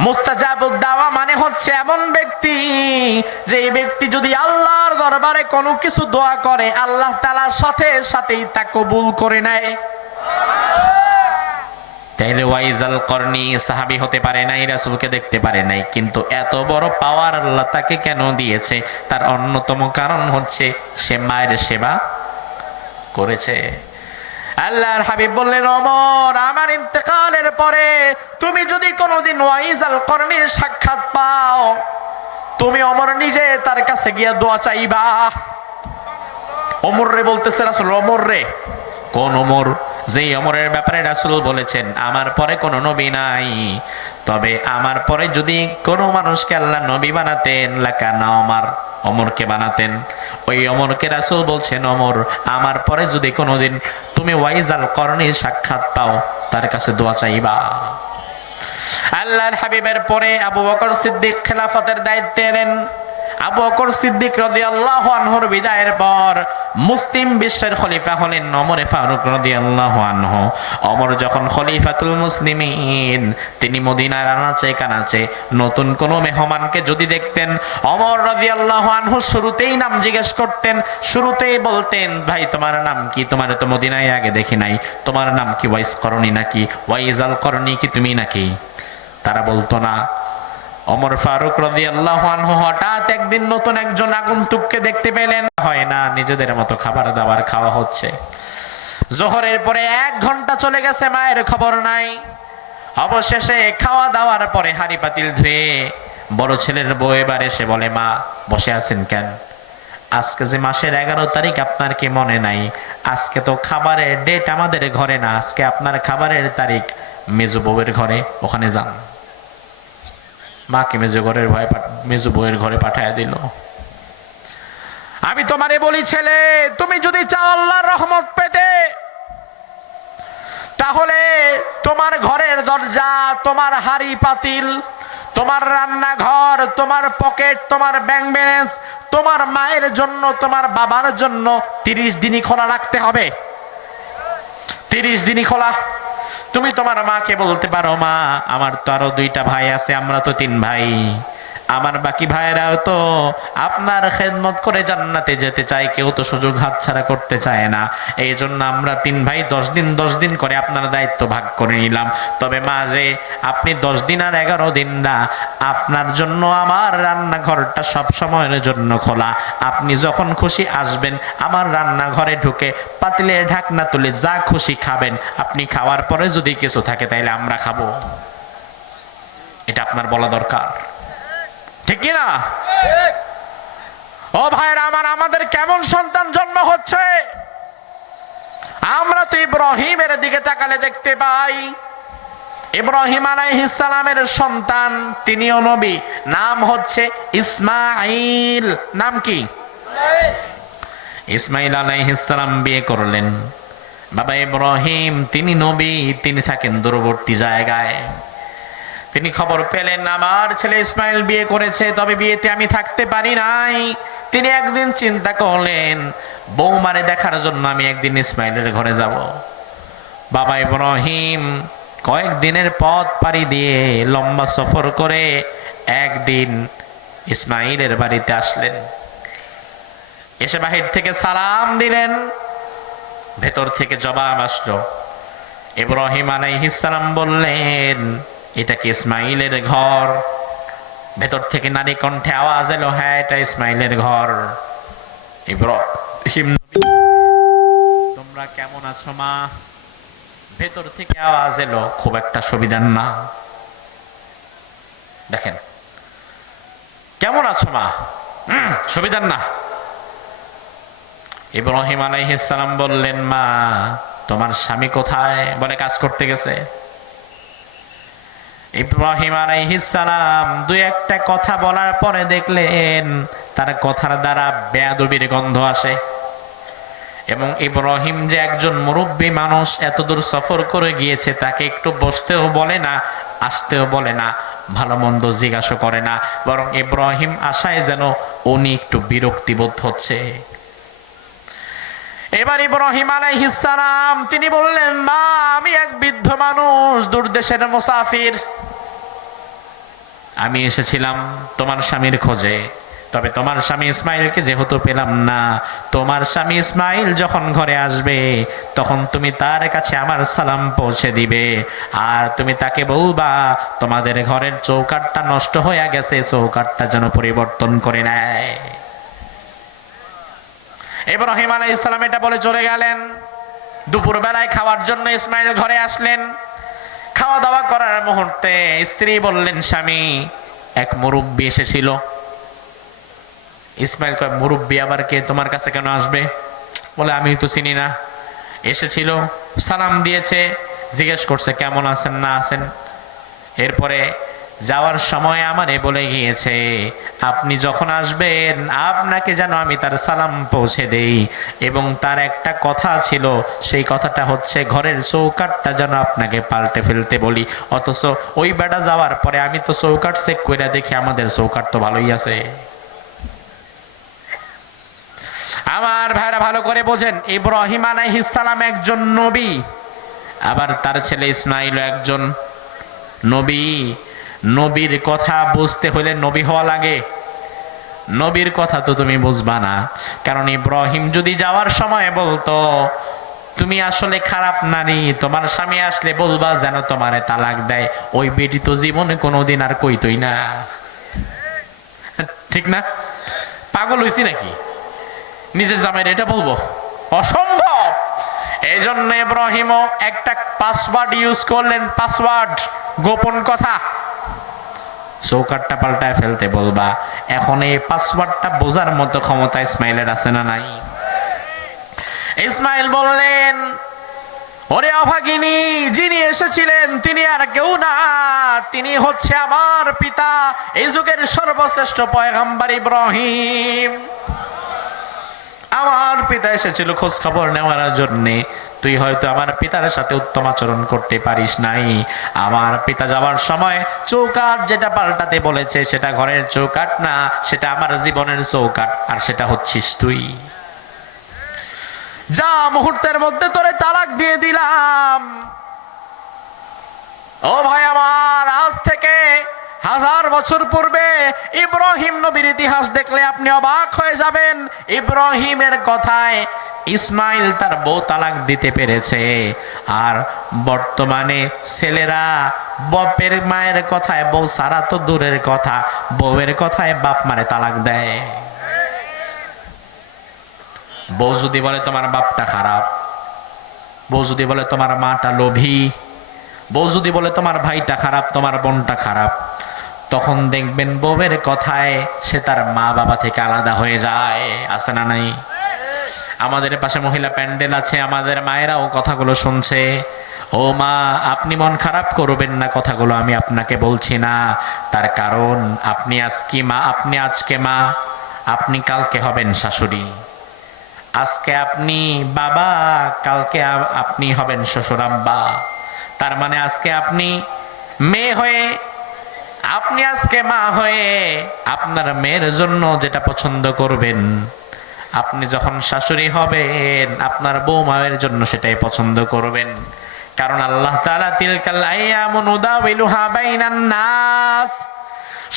মুস্তাজাবুদ দাওয়া মানে হচ্ছে এমন ব্যক্তি, যে ব্যক্তি যদি আল্লাহর দরবারে কোনো কিছু দোয়া করে, আল্লাহ তাআলা সাথে সাথেই তা কবুল করে নেয়। তাইলে ওয়াইজ আল করনি সাহাবী হতে পারে নাই, রাসূলকে দেখতে পারে নাই, কিন্তু এত বড় পাওয়ার আল্লাহ তাকে কেন দিয়েছে? তার অন্যতম কারণ হচ্ছে সে মায়ের সেবা করেছে। আল্লাহর হাবিব বললেন, ওমর, আমার ইন্তেকালের পরে তুমি যদি কোনোদিন ওয়াইজ আল করনির সাক্ষাৎ পাও, তুমি ওমর নিজে তার কাছে গিয়া দোয়া চাইবা। ওমর রে বলতেছে রাসূল, ওমর রে? কোন ওমর? যেই ওমরের ব্যাপারে রাসূল বলেছেন আমার পরে কোনো নবী নাই, তবে আমার পরে যদি কোনো মানুষকে আল্লাহ নবী বানাতেন, লাকানা ওমর, ওমরকে বানাতেন। ওই ওমরকে রাসূল বলছেন, ওমর, আমার পরে যদি কোনোদিন তুমি ওয়াইজ আল করনির সাক্ষাৎ পাও, তার কাছে দোয়া চাইবা। আল্লাহর হাবিবের পরে আবু বকর সিদ্দিক খেলাফতের দায়িত্বে এলেন। আবু বকর সিদ্দিক রাদিয়াল্লাহু আনহুর বিদায়ের পর মুসলিম বিশ্বের খলিফা হলেন ওমর ফারুক রাদিয়াল্লাহু আনহু। ওমর যখন খলিফাতুল মুসলিমিন, তিনি মদিনার আনাচে কানাচে নতুন কোনো মেহমানকে যদি দেখতেন, ওমর রাদিয়াল্লাহু আনহু শুরুতেই নাম জিজ্ঞেস করতেন, শুরুতেই বলতেন, ভাই তোমার নাম কি? তোমার তো মদিনায় আগে দেখি নাই, তোমার নাম কি ওয়াইজ করনি নাকি? ওয়াইজ আল করনি কি তুমি নাকি? তারা বলতো না। ওমর ফারুক রাদিয়াল্লাহু আনহু হঠাৎ একদিন নতুন একজন আগন্তুককে দেখতে পেলেন, হয় না নিজেদের মতো খাবার দাবার খাওয়া হচ্ছে। জোহরের পরে 1 ঘন্টা চলে গেছে, মায়ের খবর নাই। অবশেষে খাওয়া দাওয়ার পরে হাঁড়ি পাতিল ধুয়ে বড় ছেলের বউ এবার এসে বলে, মা বসে আছেন কেন? আজকে যে মাসের 11 তারিখ, আপনার কি মনে নাই? আজকে তো খাবারের ডেট আমাদের ঘরে না, আজকে আপনার খাবারের তারিখ মেজো বউয়ের ঘরে, ওখানে যান। মাকে মেজো বউয়ের ঘরে পাঠায় দিল। আমি তোমারে বলি ছেলে, তুমি যদি চাও আল্লাহর রহমত পেতে, তাহলে তোমার ঘরের দরজা, তোমার হাড়ি পাতিল, তোমার রান্নাঘর, তোমার পকেট, তোমার ব্যাংক ব্যালেন্স, তোমার মায়ের জন্য, তোমার বাবার জন্য 30 দিনই খোলা রাখতে হবে। 30 দিনই খোলা। তুমি তোমার মাকে বলতে পারো, মা আমার তো আরো 2টা ভাই আছে, আমরা তো 3 ভাই, আমার বাকি ভাইয়েরাও তো আপনার খেদমত করে জান্নাতে যেতে চায়, কেউ তো সুযোগ হাতছাড়া করতে চায় না। এই জন্য আমরা 3 ভাই 10 দিন করে আপনার দায়িত্ব ভাগ করে নিলাম। তবে মা, যে আপনি 10 দিন আর 11 দিন না, আপনার জন্য আমার রান্নাঘরটা সব সময়ের জন্য খোলা। আপনি যখন খুশি আসবেন, আমার রান্নাঘরে ঢুকে পাতিলে ঢাকনা তুলে যা খুশি খাবেন। আপনি খাওয়ার পরে যদি কিছু থাকে তাইলে আমরা খাবো। এটা আপনার বলা দরকার, ঠিক কি না? ও ভাইরা আমার, আমাদের কেমন সন্তান জন্ম হচ্ছে? আমরা তো ইব্রাহিমের দিকে তাকালে দেখতে পাই, ইব্রাহিম আলাইহিস সালামের সন্তান, তিনিও নবী, নাম হচ্ছে ইসমাঈল। নাম কি? ইসমাঈল আলাইহিস সালাম বিয়ে করলেন। বাবা ইব্রাহিম তিনি নবী, তিনি থাকেন দূরবর্তী জায়গায়। তিনি খবর পেলেন আমার ছেলে ইসমাইল বিয়ে করেছে, তবে বিয়েতে আমি থাকতে পারি নাই। তিনি একদিন চিন্তা করলেন, বৌমারে দেখার জন্য আমি একদিন ইসমাইলের ঘরে যাব। বাবা ইব্রাহিম কয়েকদিনের পথ পাড়ি দিয়ে লম্বা সফর করে একদিন ইসমাইলের বাড়িতে আসলেন। এসে বাহির থেকে সালাম দিলেন, ভেতর থেকে জবাব আসলো। ইব্রাহিম আলাইহিস সালাম বললেন, এটা কি ইসমাইলের ঘর? ভেতর থেকে নারী কণ্ঠে আওয়াজ এলো, হ্যাঁ এটা ইসমাইলের ঘর। ইব্রাহিম, তোমরা কেমন আছো মা? ভেতর থেকে আওয়াজ এলো, খুব একটা সুবিধার না। দেখেন, কেমন আছো মা? সুবিধার না। ইব্রাহিম আলাইহিস সালাম বললেন, মা তোমার স্বামী কোথায়? বলে কাজ করতে গেছে। ইব্রাহিম আলাইহিস সালাম 2-1টা কথা বলার পরে দেখলেন তার কথার দ্বারা বেয়াদবির গন্ধ আসে। এবং ইব্রাহিম যে একজন মুরব্বী মানুষ, এত দূর সফর করে গিয়েছে, তাকে একটু বসতেও বলে না, আসতেও বলে না, ভালো মন্দ জিজ্ঞাসা করে না, বরং ইব্রাহিম আশায় যেন উনি একটু বিরক্তিবোধ হচ্ছে। এবার ইব্রাহিম আলাইহিস সালাম তিনি বললেন, মা আমি এক বৃদ্ধ মানুষ, দূরদেশের মুসাফির, আমি এসেছিলাম তোমার স্বামীর খোঁজে। তবে তোমার স্বামী ইসমাইলকে যেহেতু পেলাম না, তোমার স্বামী ইসমাইল যখন ঘরে আসবে তখন তুমি তার কাছে আমার সালাম পৌঁছে দিবে, আর তুমি তাকে বলবা তোমাদের ঘরের চৌকাঠটা নষ্ট হয়ে গেছে, চৌকাঠটা যেন পরিবর্তন করে নেয়। ইব্রাহিম আলাইহিস সালাম এটা বলে চলে গেলেন। দুপুর বেলায় খাওয়ার জন্য ইসমাইল ঘরে আসলেন। খাওয়া দাওয়া করার মুহূর্তে স্ত্রী বললেন, স্বামী এক মুরব্বী এসেছিল। ইসমাইল কয়, মুরব্বী আবার কে? তোমার কাছে কেন আসবে? বলে আমি তো চিনি না, এসেছিল, সালাম দিয়েছে, জিজ্ঞেস করছে কেমন আছেন না আছেন। এরপরে যাওয়ার সময় আমারে বলে গিয়েছে, আপনি যখন আসবেন আপনাকে যেন আমি তার সালাম পৌঁছে দেই, এবং তার একটা কথা ছিল, সেই কথাটা হচ্ছে ঘরের চৌকাঠটা যেন আপনাকে পাল্টে ফেলতে বলি। অথচ ওই বেটা যাওয়ার পরে আমি তো চৌকাঠ চেক করে দেখি আমাদের চৌকাঠ তো ভালোই আছে। আমার ভাইরা ভালো করে বোঝেন, ইব্রাহিম আলাইহিস সালাম একজন নবী, আবার তার ছেলে ইসমাইল একজন নবী। নবীর কথা বুঝতে হলে নবী হওয়া লাগে। নবীর কথা তো তুমি বুঝবা না, কারণ ইব্রাহিম যদি যাওয়ার সময় বলতো তুমি আসলে খারাপ নারী, তোমার স্বামী আসলে বলবা যেন তোমারে তালাক দেয়। ওই বেটি তো জীবনে কোনোদিন আর কইতই না। ঠিক না? পাগল হইছি নাকি নিজের জামাইয়ের এটা বলবো? অসম্ভব। এই জন্য ইব্রাহিমও একটা পাসওয়ার্ড ইউজ করলেন, পাসওয়ার্ড, গোপন কথা। চৌকাটটা পাল্টায় ফেলতে বলবা। এখন এই পাসওয়ার্ডটা বোঝার মতো ক্ষমতা ইসমাইলের আছে না নাই? ইসমাইল বললেন, ওরে অভাগিনী, যিনি এসেছিলেন তিনি আর কেউ না, তিনি হচ্ছে আমার পিতা, এই যুগের সর্বশ্রেষ্ঠ পয়গম্বর ইব্রাহিম। আমার পিতা এসেছিল খোঁজ খবর নেওয়ার জন্য। তুই হয়তো আমার পিতার সাথে উত্তম আচরণ করতে পারিস নাই। আমার পিতা যাওয়ার সময় চৌকাঠ যেটা পাল্টাতে বলেছে সেটা ঘরের চৌকাঠ না, সেটা আমার জীবনের চৌকাঠ, আর সেটা হচ্ছিস তুই। যা, মুহূর্তের মধ্যে তোরে তালাক দিয়ে দিলাম। ও ভাই আমার, আজ থেকে 1000 বছর পূর্বে ইব্রাহিম নবীর ইতিহাস দেখলে আপনি অবাক হয়ে যাবেন। ইব্রাহিমের কথায় ইসমাইল তার বউ তালাক দিতে পেরেছে, আর বর্তমানে ছেলেরা বাপের মায়ের কথায় বউ সারা তো দূরের কথা, বউয়ের কথায় বাপ মারে তালাক দেয়। বউ যদি বলে তোমার বাপটা খারাপ, বউ যদি বলে তোমার মাটা লোভী, বউ যদি বলে তোমার ভাইটা খারাপ, তোমার বোনটা খারাপ, তখন দেখবেন বউয়ের কথায় সে তার মা বাবা থেকে আলাদা হয়ে যায়। আছে না নাই? আমাদের পাশে মহিলা প্যান্ডেল আছে, আমাদের মায়েরাও কথাগুলো শুনছে। ও মা, আপনি মন খারাপ করবেন না, কথাগুলো আমি আপনাকে বলছি না। তার কারণ আপনি আজকে মা, আপনি আজকে মা, আপনি কালকে হবেন শাশুড়ি। আজকে আপনি বাবা, কালকে আপনি হবেন শ্বশুরাব্বা। তার মানে আজকে আপনি মেয়ে হয়ে, আপনি আজকে মা হয়ে আপনার মেয়ের জন্য যেটা পছন্দ করবেন, আপনি যখন শাশুড়ি হবেন আপনার বৌমায়ের জন্য সেটাই পছন্দ করবেন। কারণ আল্লাহ তাআলা তিলকাল আইয়ামু নুদাউলুহা বাইনান নাস,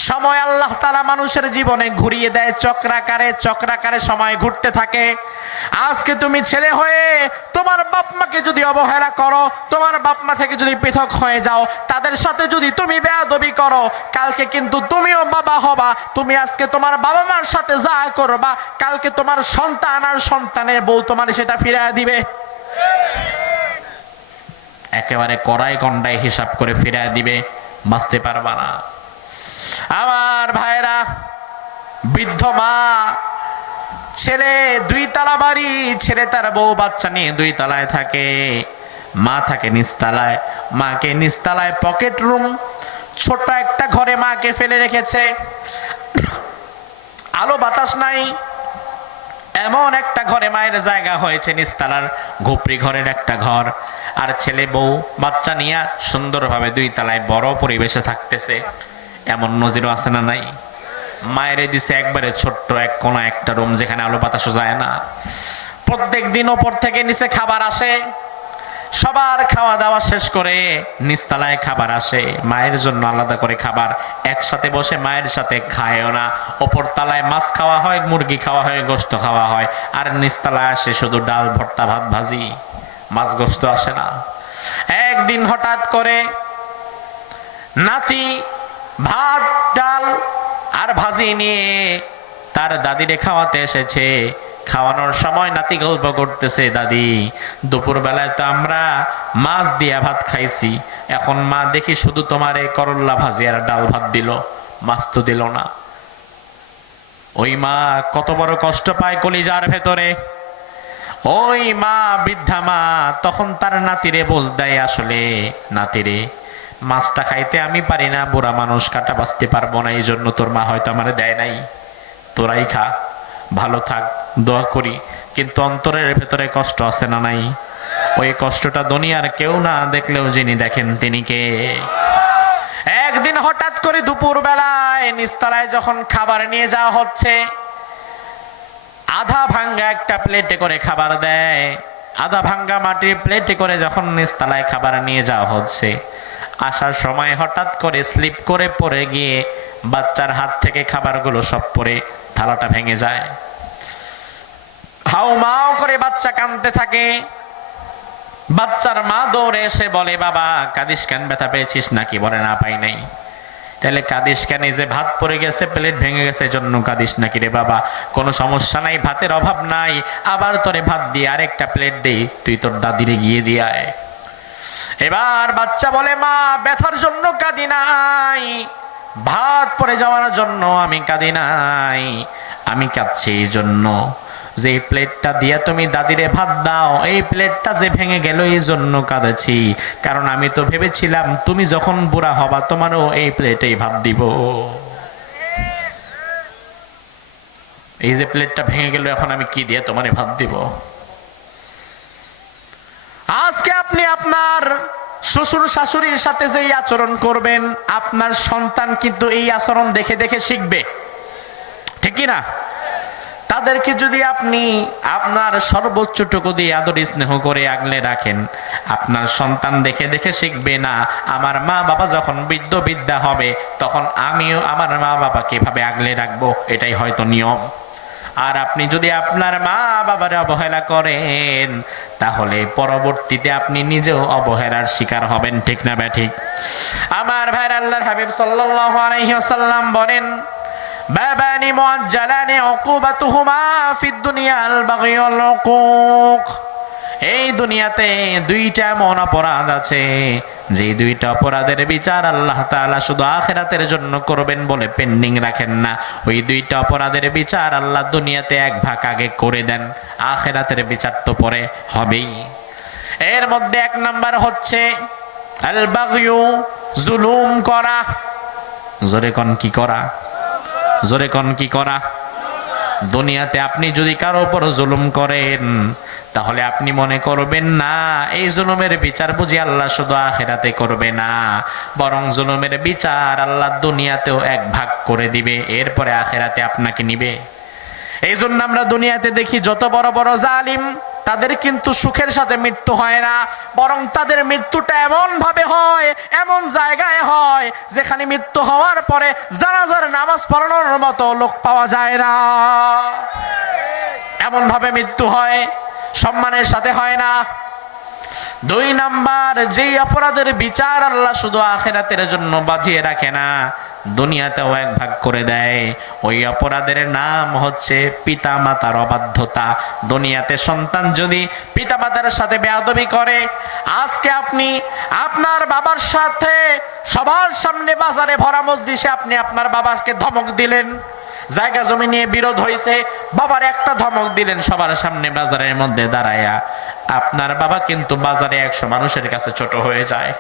সময় আল্লাহ তাআলা মানুষের জীবনে ঘুরিয়ে দেয় চক্রাকারে, চক্রাকারে সময় ঘুরতে থাকে। আজকে তুমি ছেলে হয়ে তোমার বাপ মাকে যদি অবহেলা করো, তোমার বাপ মা থেকে যদি পৃথক হয়ে যাও, তাদের সাথে যদি তুমি বেয়াদবি করো, কালকে কিন্তু তুমিও বাবা হবা। তুমি আজকে তোমার বাবা মার সাথে যা করবা, কালকে তোমার সন্তান আর সন্তানের বউ তোমার সেটা ফিরিয়ে দিবে। একেবারে কড়াই গন্ডায় হিসাব করে ফিরিয়ে দিবে, বাঁচতে পারবা না। আমার ভাইরা, বৃদ্ধ মা, ছেলে 2 তলা বাড়ি, ছেলে তার বউ বাচ্চা নিয়ে 2 তলায় থাকে, মা থাকে নিচতলায়। মাকে নিচতলায় পকেট রুম, ছোট্ট একটা ঘরে মাকে ফেলে রেখেছে। আলো বাতাস নাই, এমন একটা ঘরে মায়ের জায়গা হয়েছে, নিচতলার ঘুপড়ি ঘরের একটা ঘর। আর ছেলে বউ বাচ্চা নিয়ে সুন্দরভাবে 2 তলায় বড় পরিবেশে থাকতেছে। এমন নজিরও আছে না নাই? মায়ের দিছে একবারে ছোট্ট এক কোণা একটা রুম, যেখানে আলো বাতাসও যায় না। প্রত্যেক দিন ওপর থেকে নিচে খাবার আসে, সবার খাওয়া দাওয়া শেষ করে নিচতলায় খাবার আসে, মায়ের জন্য আলাদা করে খাবার। একসাথে বসে মায়ের সাথে খায়ও না। ওপর তলায় মাছ খাওয়া হয়, মুরগি খাওয়া হয়, গোশত খাওয়া হয়, আর নিচতলায় আসে শুধু ডাল ভর্তা ভাত ভাজি, মাছ গোশত আসে না। একদিন হঠাৎ করে নাতি ভাত ডাল আর ভাজি নিয়ে তার দাদিরে খাওয়াতে এসেছে। খাওয়ানোর সময় নাতি গল্প করতেছে, দাদি দুপুর বেলায় তো আমরা মাছ দিয়া ভাত খাইছি, এখন মা দেখি শুধু তোমার এই করল্লা ভাজি আর ডাল ভাত দিল, মাছ তো দিল না। ওই মা কত বড় কষ্ট পায় কলিজার ভেতরে। ওই মা, বৃদ্ধা মা, তখন তার নাতিরে বোঝ দেয়, আসলে নাতিরে মাছটা খাইতে আমি পারি না, বুড়া মানুষ, কাটা বাঁচতে পারবো না, এই জন্য তোর মা হয়তো আমার দেয় নাই, তোরাই খা, ভালো থাক, দোয়া করি। কিন্তু অন্তরের ভেতরে কষ্ট আছে না নাই? ওই কষ্টটা দুনিয়ার কেউ না দেখলেও যিনি দেখেন তিনি কে? একদিন হঠাৎ করে দুপুর বেলায় নিচতলায় যখন খাবার নিয়ে যাওয়া হচ্ছে, আধা ভাঙ্গা একটা প্লেটে করে খাবার দেয়, আধা ভাঙ্গা মাটির প্লেটে করে যখন নিচতলায় খাবার নিয়ে যাওয়া হচ্ছে, আসার সময় হঠাৎ করে স্লিপ করে পড়ে গিয়ে বাচ্চার হাত থেকে খাবারগুলো সব পড়ে থালাটা ভেঙে যায়। হাউ মাউ করে বাচ্চা কাঁদতে থাকে। বাচ্চার মা দৌড়ে এসে বলে, বাবা কাঁদিস কেন, ব্যথা পেয়েছিস নাকি? বলে, না পাই নাই। তাহলে কাঁদিস কেন? এই যে ভাত পড়ে গেছে, প্লেট ভেঙে গেছে, জন্য কাঁদিস নাকি রে বাবা? কোনো সমস্যা নাই, ভাতের অভাব নাই, আবার তোরে ভাত দিয়ে আরেকটা প্লেট দেই, তুই তোর দাদিরে গিয়ে দিয়ে আয়। এবার বাচ্চা বলে, মা ব্যথার জন্য কাঁদি নাই, ভাত পড়ে যাওয়ার জন্য আমি কাঁদি নাই, আমি কাঁদছি এই জন্য যে প্লেটটা দিয়ে তুমি দাদিরে ভাত দাও, এই প্লেটটা যে ভেঙে গেল এই জন্য কাঁদেছি। কারণ আমি তো ভেবেছিলাম তুমি যখন বুড়া হবা তোমারও এই প্লেটেই ভাত দিব। এই যে প্লেটটা ভেঙে গেল, এখন আমি কি দিয়ে তোমারে ভাত দিব? আজকে আপনি আপনার শ্বশুর শাশুড়ির সাথে যে আচরণ করবেন, আপনার সন্তান কিন্তু এই আচরণ দেখে দেখে শিখবে, ঠিক কি না? তাদেরকে যদি আপনি আপনার সর্বোচ্চটুকু দিয়ে আদর স্নেহ করে আগলে রাখেন, আপনার সন্তান দেখে দেখে শিখবে না আমার মা বাবা যখন বৃদ্ধ বিদ্যা হবে তখন আমিও আমার মা বাবাকে এভাবে আগলে রাখবো, এটাই হয়তো নিয়ম। আর আপনি যদি আপনার মা বাবার অবহেলা করেন তাহলে পরবর্তীতে আপনি নিজেও অবহেলার শিকার হবেন, ঠিক না ব্যাঠিক? আমার ভাইরা, আল্লাহর হাবিব সাল্লাল্লাহু আলাইহি ওয়াসাল্লাম বলেন, বাবানি মুআজ্জালানি উকুবাতুহুমা ফিদ দুনিয়াল বাগী ওয়াল উকুক। এই দুনিয়াতে দুইটা এমন অপরাধ আছে যে দুইটা অপরাধের বিচার আল্লাহ তাআলা শুধু আখিরাতের জন্য করবেন বলে পেন্ডিং রাখেন না। ওই দুইটা অপরাধের বিচার আল্লাহ দুনিয়াতে এক ভাগ আগে করে দেন, আখিরাতের বিচার তো পরে হবেই। এর মধ্যে এক নাম্বার হচ্ছে আল বাগয়ু, জুলুম করা। জোরে কোন কি করা? জোরে কোন কি করা? দুনিয়াতে আপনি যদি কারো উপর জুলুম করেন তাহলে আপনি মনে করবেন না এই জুলুমের বিচার বুঝি আল্লাহ শুধু আখিরাতে করবে না, বরং জুলুমের বিচার আল্লাহ দুনিয়াতেও এক ভাগ করে দিবে, এরপরে আখিরাতে আপনাকে নিবে। এই জন্য আমরা দুনিয়াতে দেখি যত বড় বড় জালিম তাদের কিন্তু সুখের সাথে মৃত্যু হয় না, বরং তাদের মৃত্যুটা এমন ভাবে হয়, এমন জায়গায় হয় যেখানে মৃত্যু হওয়ার পরে জানাজার নামাজ পড়ানোর মতো লোক পাওয়া যায় না। এমন ভাবে মৃত্যু হয়, সম্মানের সাথে হয় না। দুই নাম্বার, যেই অপরাধের বিচার আল্লাহ শুধু আখিরাতের জন্য বাজিয়ে রাখে না, দুনিয়াতেও এক ভাগ করে দেয়, ওই অপরাধের নাম হচ্ছে পিতা মাতার অবাধ্যতা। দুনিয়াতে সন্তান যদি পিতা মাতার সাথে বেয়াদবি করে, আজকে আপনি আপনার বাবার সাথে সবার সামনে বাজারে ভরা মজলিসে আপনি আপনার বাবাকে ধমক দিলেন, জায়গা জমি নিয়ে বিরোধ হয়েছে, বাবার একটা ধমক দিলেন সবার সামনে বাজারের মধ্যে দাঁড়ায়া, আপনার বাবা কিন্তু বাজারে 100 মানুষের কাছে ছোট হয়ে যায়,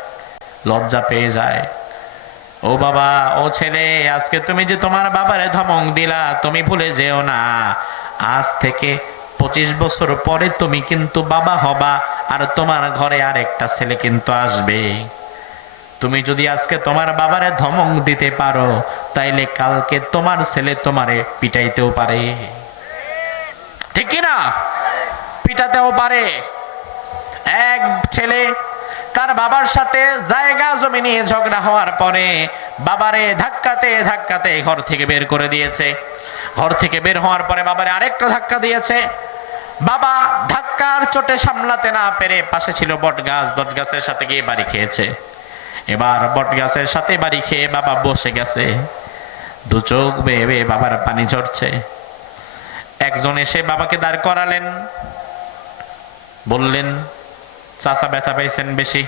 লজ্জা পেয়ে যায়। ও বাবা, ও ছেলে, আজকে তুমি যে তোমার বাবারে ধমক দিলা, তুমি ভুলে যেও না আজ থেকে 25 বছর পরে তুমি কিন্তু বাবা হবা, আর তোমার ঘরে আরেকটা ছেলে কিন্তু আসবে। তুমি যদি আজকে তোমার বাবারে ধমক দিতে পারো তাইলে কালকে তোমার ছেলে তোমারে পিটাইতেও পারে, ঠিক কি না? পিটাতেও পারে। এক ছেলে তার বাবার সাথে জায়গা জমি নিয়ে ঝগড়া হওয়ার পরে বাবারে ধাক্কাতে ধাক্কাতে ঘর থেকে বের করে দিয়েছে। ঘর থেকে বের হওয়ার পরে বাবারে আরেকটা ধাক্কা দিয়েছে। বাবা ধাক্কার চোটে সামলাতে না পেরে, পাশে ছিল বটগাছ, বটগাছের সাথে গিয়ে বাড়ি খেয়েছে। এবার বটগাছের সাথে বাড়ি খেয়ে বাবা বসে গেছে, দু চোখ বেয়ে বেয়ে বাবার পানি ঝরছে। একজন এসে বাবাকে দাঁড় করালেন, বললেন, চাচা ব্যথা পাইছেন বেশি?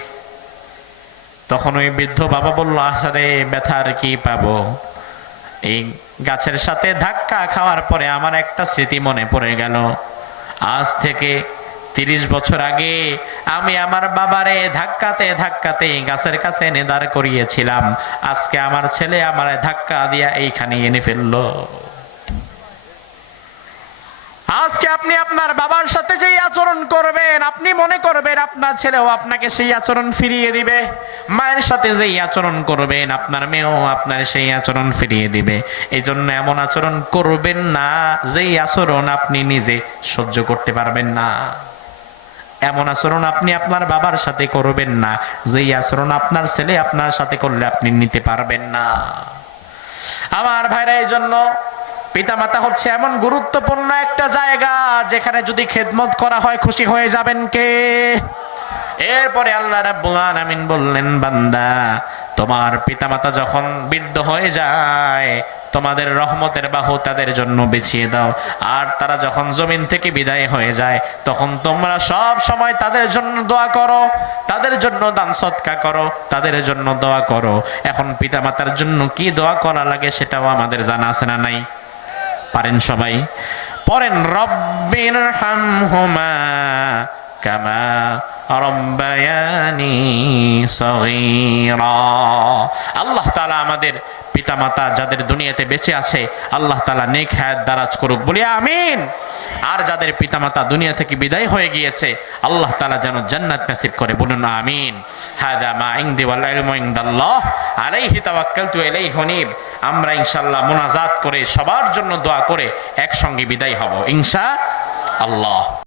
তখন ওই বৃদ্ধ বাবা বলল, আরে ব্যথা আর কি পাবো, এই গাছের সাথে ধাক্কা খাওয়ার পরে আমার একটা স্মৃতি মনে পড়ে গেল। আজ থেকে 30 বছর আগে আমি আমার বাবারে ধাক্কাতে ধাক্কাতে গাছের কাছে এনে দাঁড় করিয়েছিলাম, আজকে আমার ছেলে আমার ধাক্কা দিয়া এইখানে এনে ফেললো। আজকে আপনি আপনার বাবার সাথে যেই আচরণ করবেন, আপনি মনে করবেন আপনার ছেলেও আপনাকে সেই আচরণ ফিরিয়ে দিবে। মায়ের সাথে যেই আচরণ করবেন আপনার মেয়েও আপনার সেই আচরণ ফিরিয়ে দিবে। এই জন্য এমন আচরণ করবেন না যেই আচরণ আপনি নিজে সহ্য করতে পারবেন না। এমন আচরণ আপনি আপনার বাবার সাথে করবেন না যেই আচরণ আপনার ছেলে আপনার সাথে করলে আপনি নিতে পারবেন না। আমার ভাইরা, এই জন্য পিতামাতা হচ্ছে এমন গুরুত্বপূর্ণ একটা জায়গা যেখানে যদি খেদমত করা হয় খুশি হয়ে যাবেন কে? এরপরে আল্লাহ রাব্বুল আলামিন বললেন, বান্দা তোমার পিতামাতা যখন বৃদ্ধ হয়ে যায় তোমাদের রহমতের বাহু তাদের জন্য বিছিয়ে দাও, আর তারা যখন জমিন থেকে বিদায় হয়ে যায় তখন তোমরা সব সময় তাদের জন্য দোয়া করো, তাদের জন্য দান সদকা করো, তাদের জন্য দোয়া করো। এখন পিতামাতার জন্য কি দোয়া করা লাগে সেটাও আমাদের জানা আছে না নাই? পারেন সবাই? পড়েন, রব্বির হামহুমা কামা রব্বায়ানি সগীরা। আল্লাহ তাআলা আমাদের পিতামাতা যাদের দুনিয়াতে বেঁচে আছে আল্লাহ তাআলা নেক হায়াত দারাজ করুক, বলি আমিন। আর যাদের পিতামাতা দুনিয়া থেকে বিদায় হয়ে গিয়েছে আল্লাহ তাআলা যেন জান্নাত নসিব করে, বলুন আমিন। হাযা মা ইনদি ওয়াল ইলমু ইনদাল্লাহ আলাইহি তাওয়াক্কালতু ইলাইহি উনীব। আমরা ইনশাআল্লাহ মুনাজাত করে সবার জন্য দোয়া করে একসঙ্গে বিদায় হব ইনশাআল্লাহ।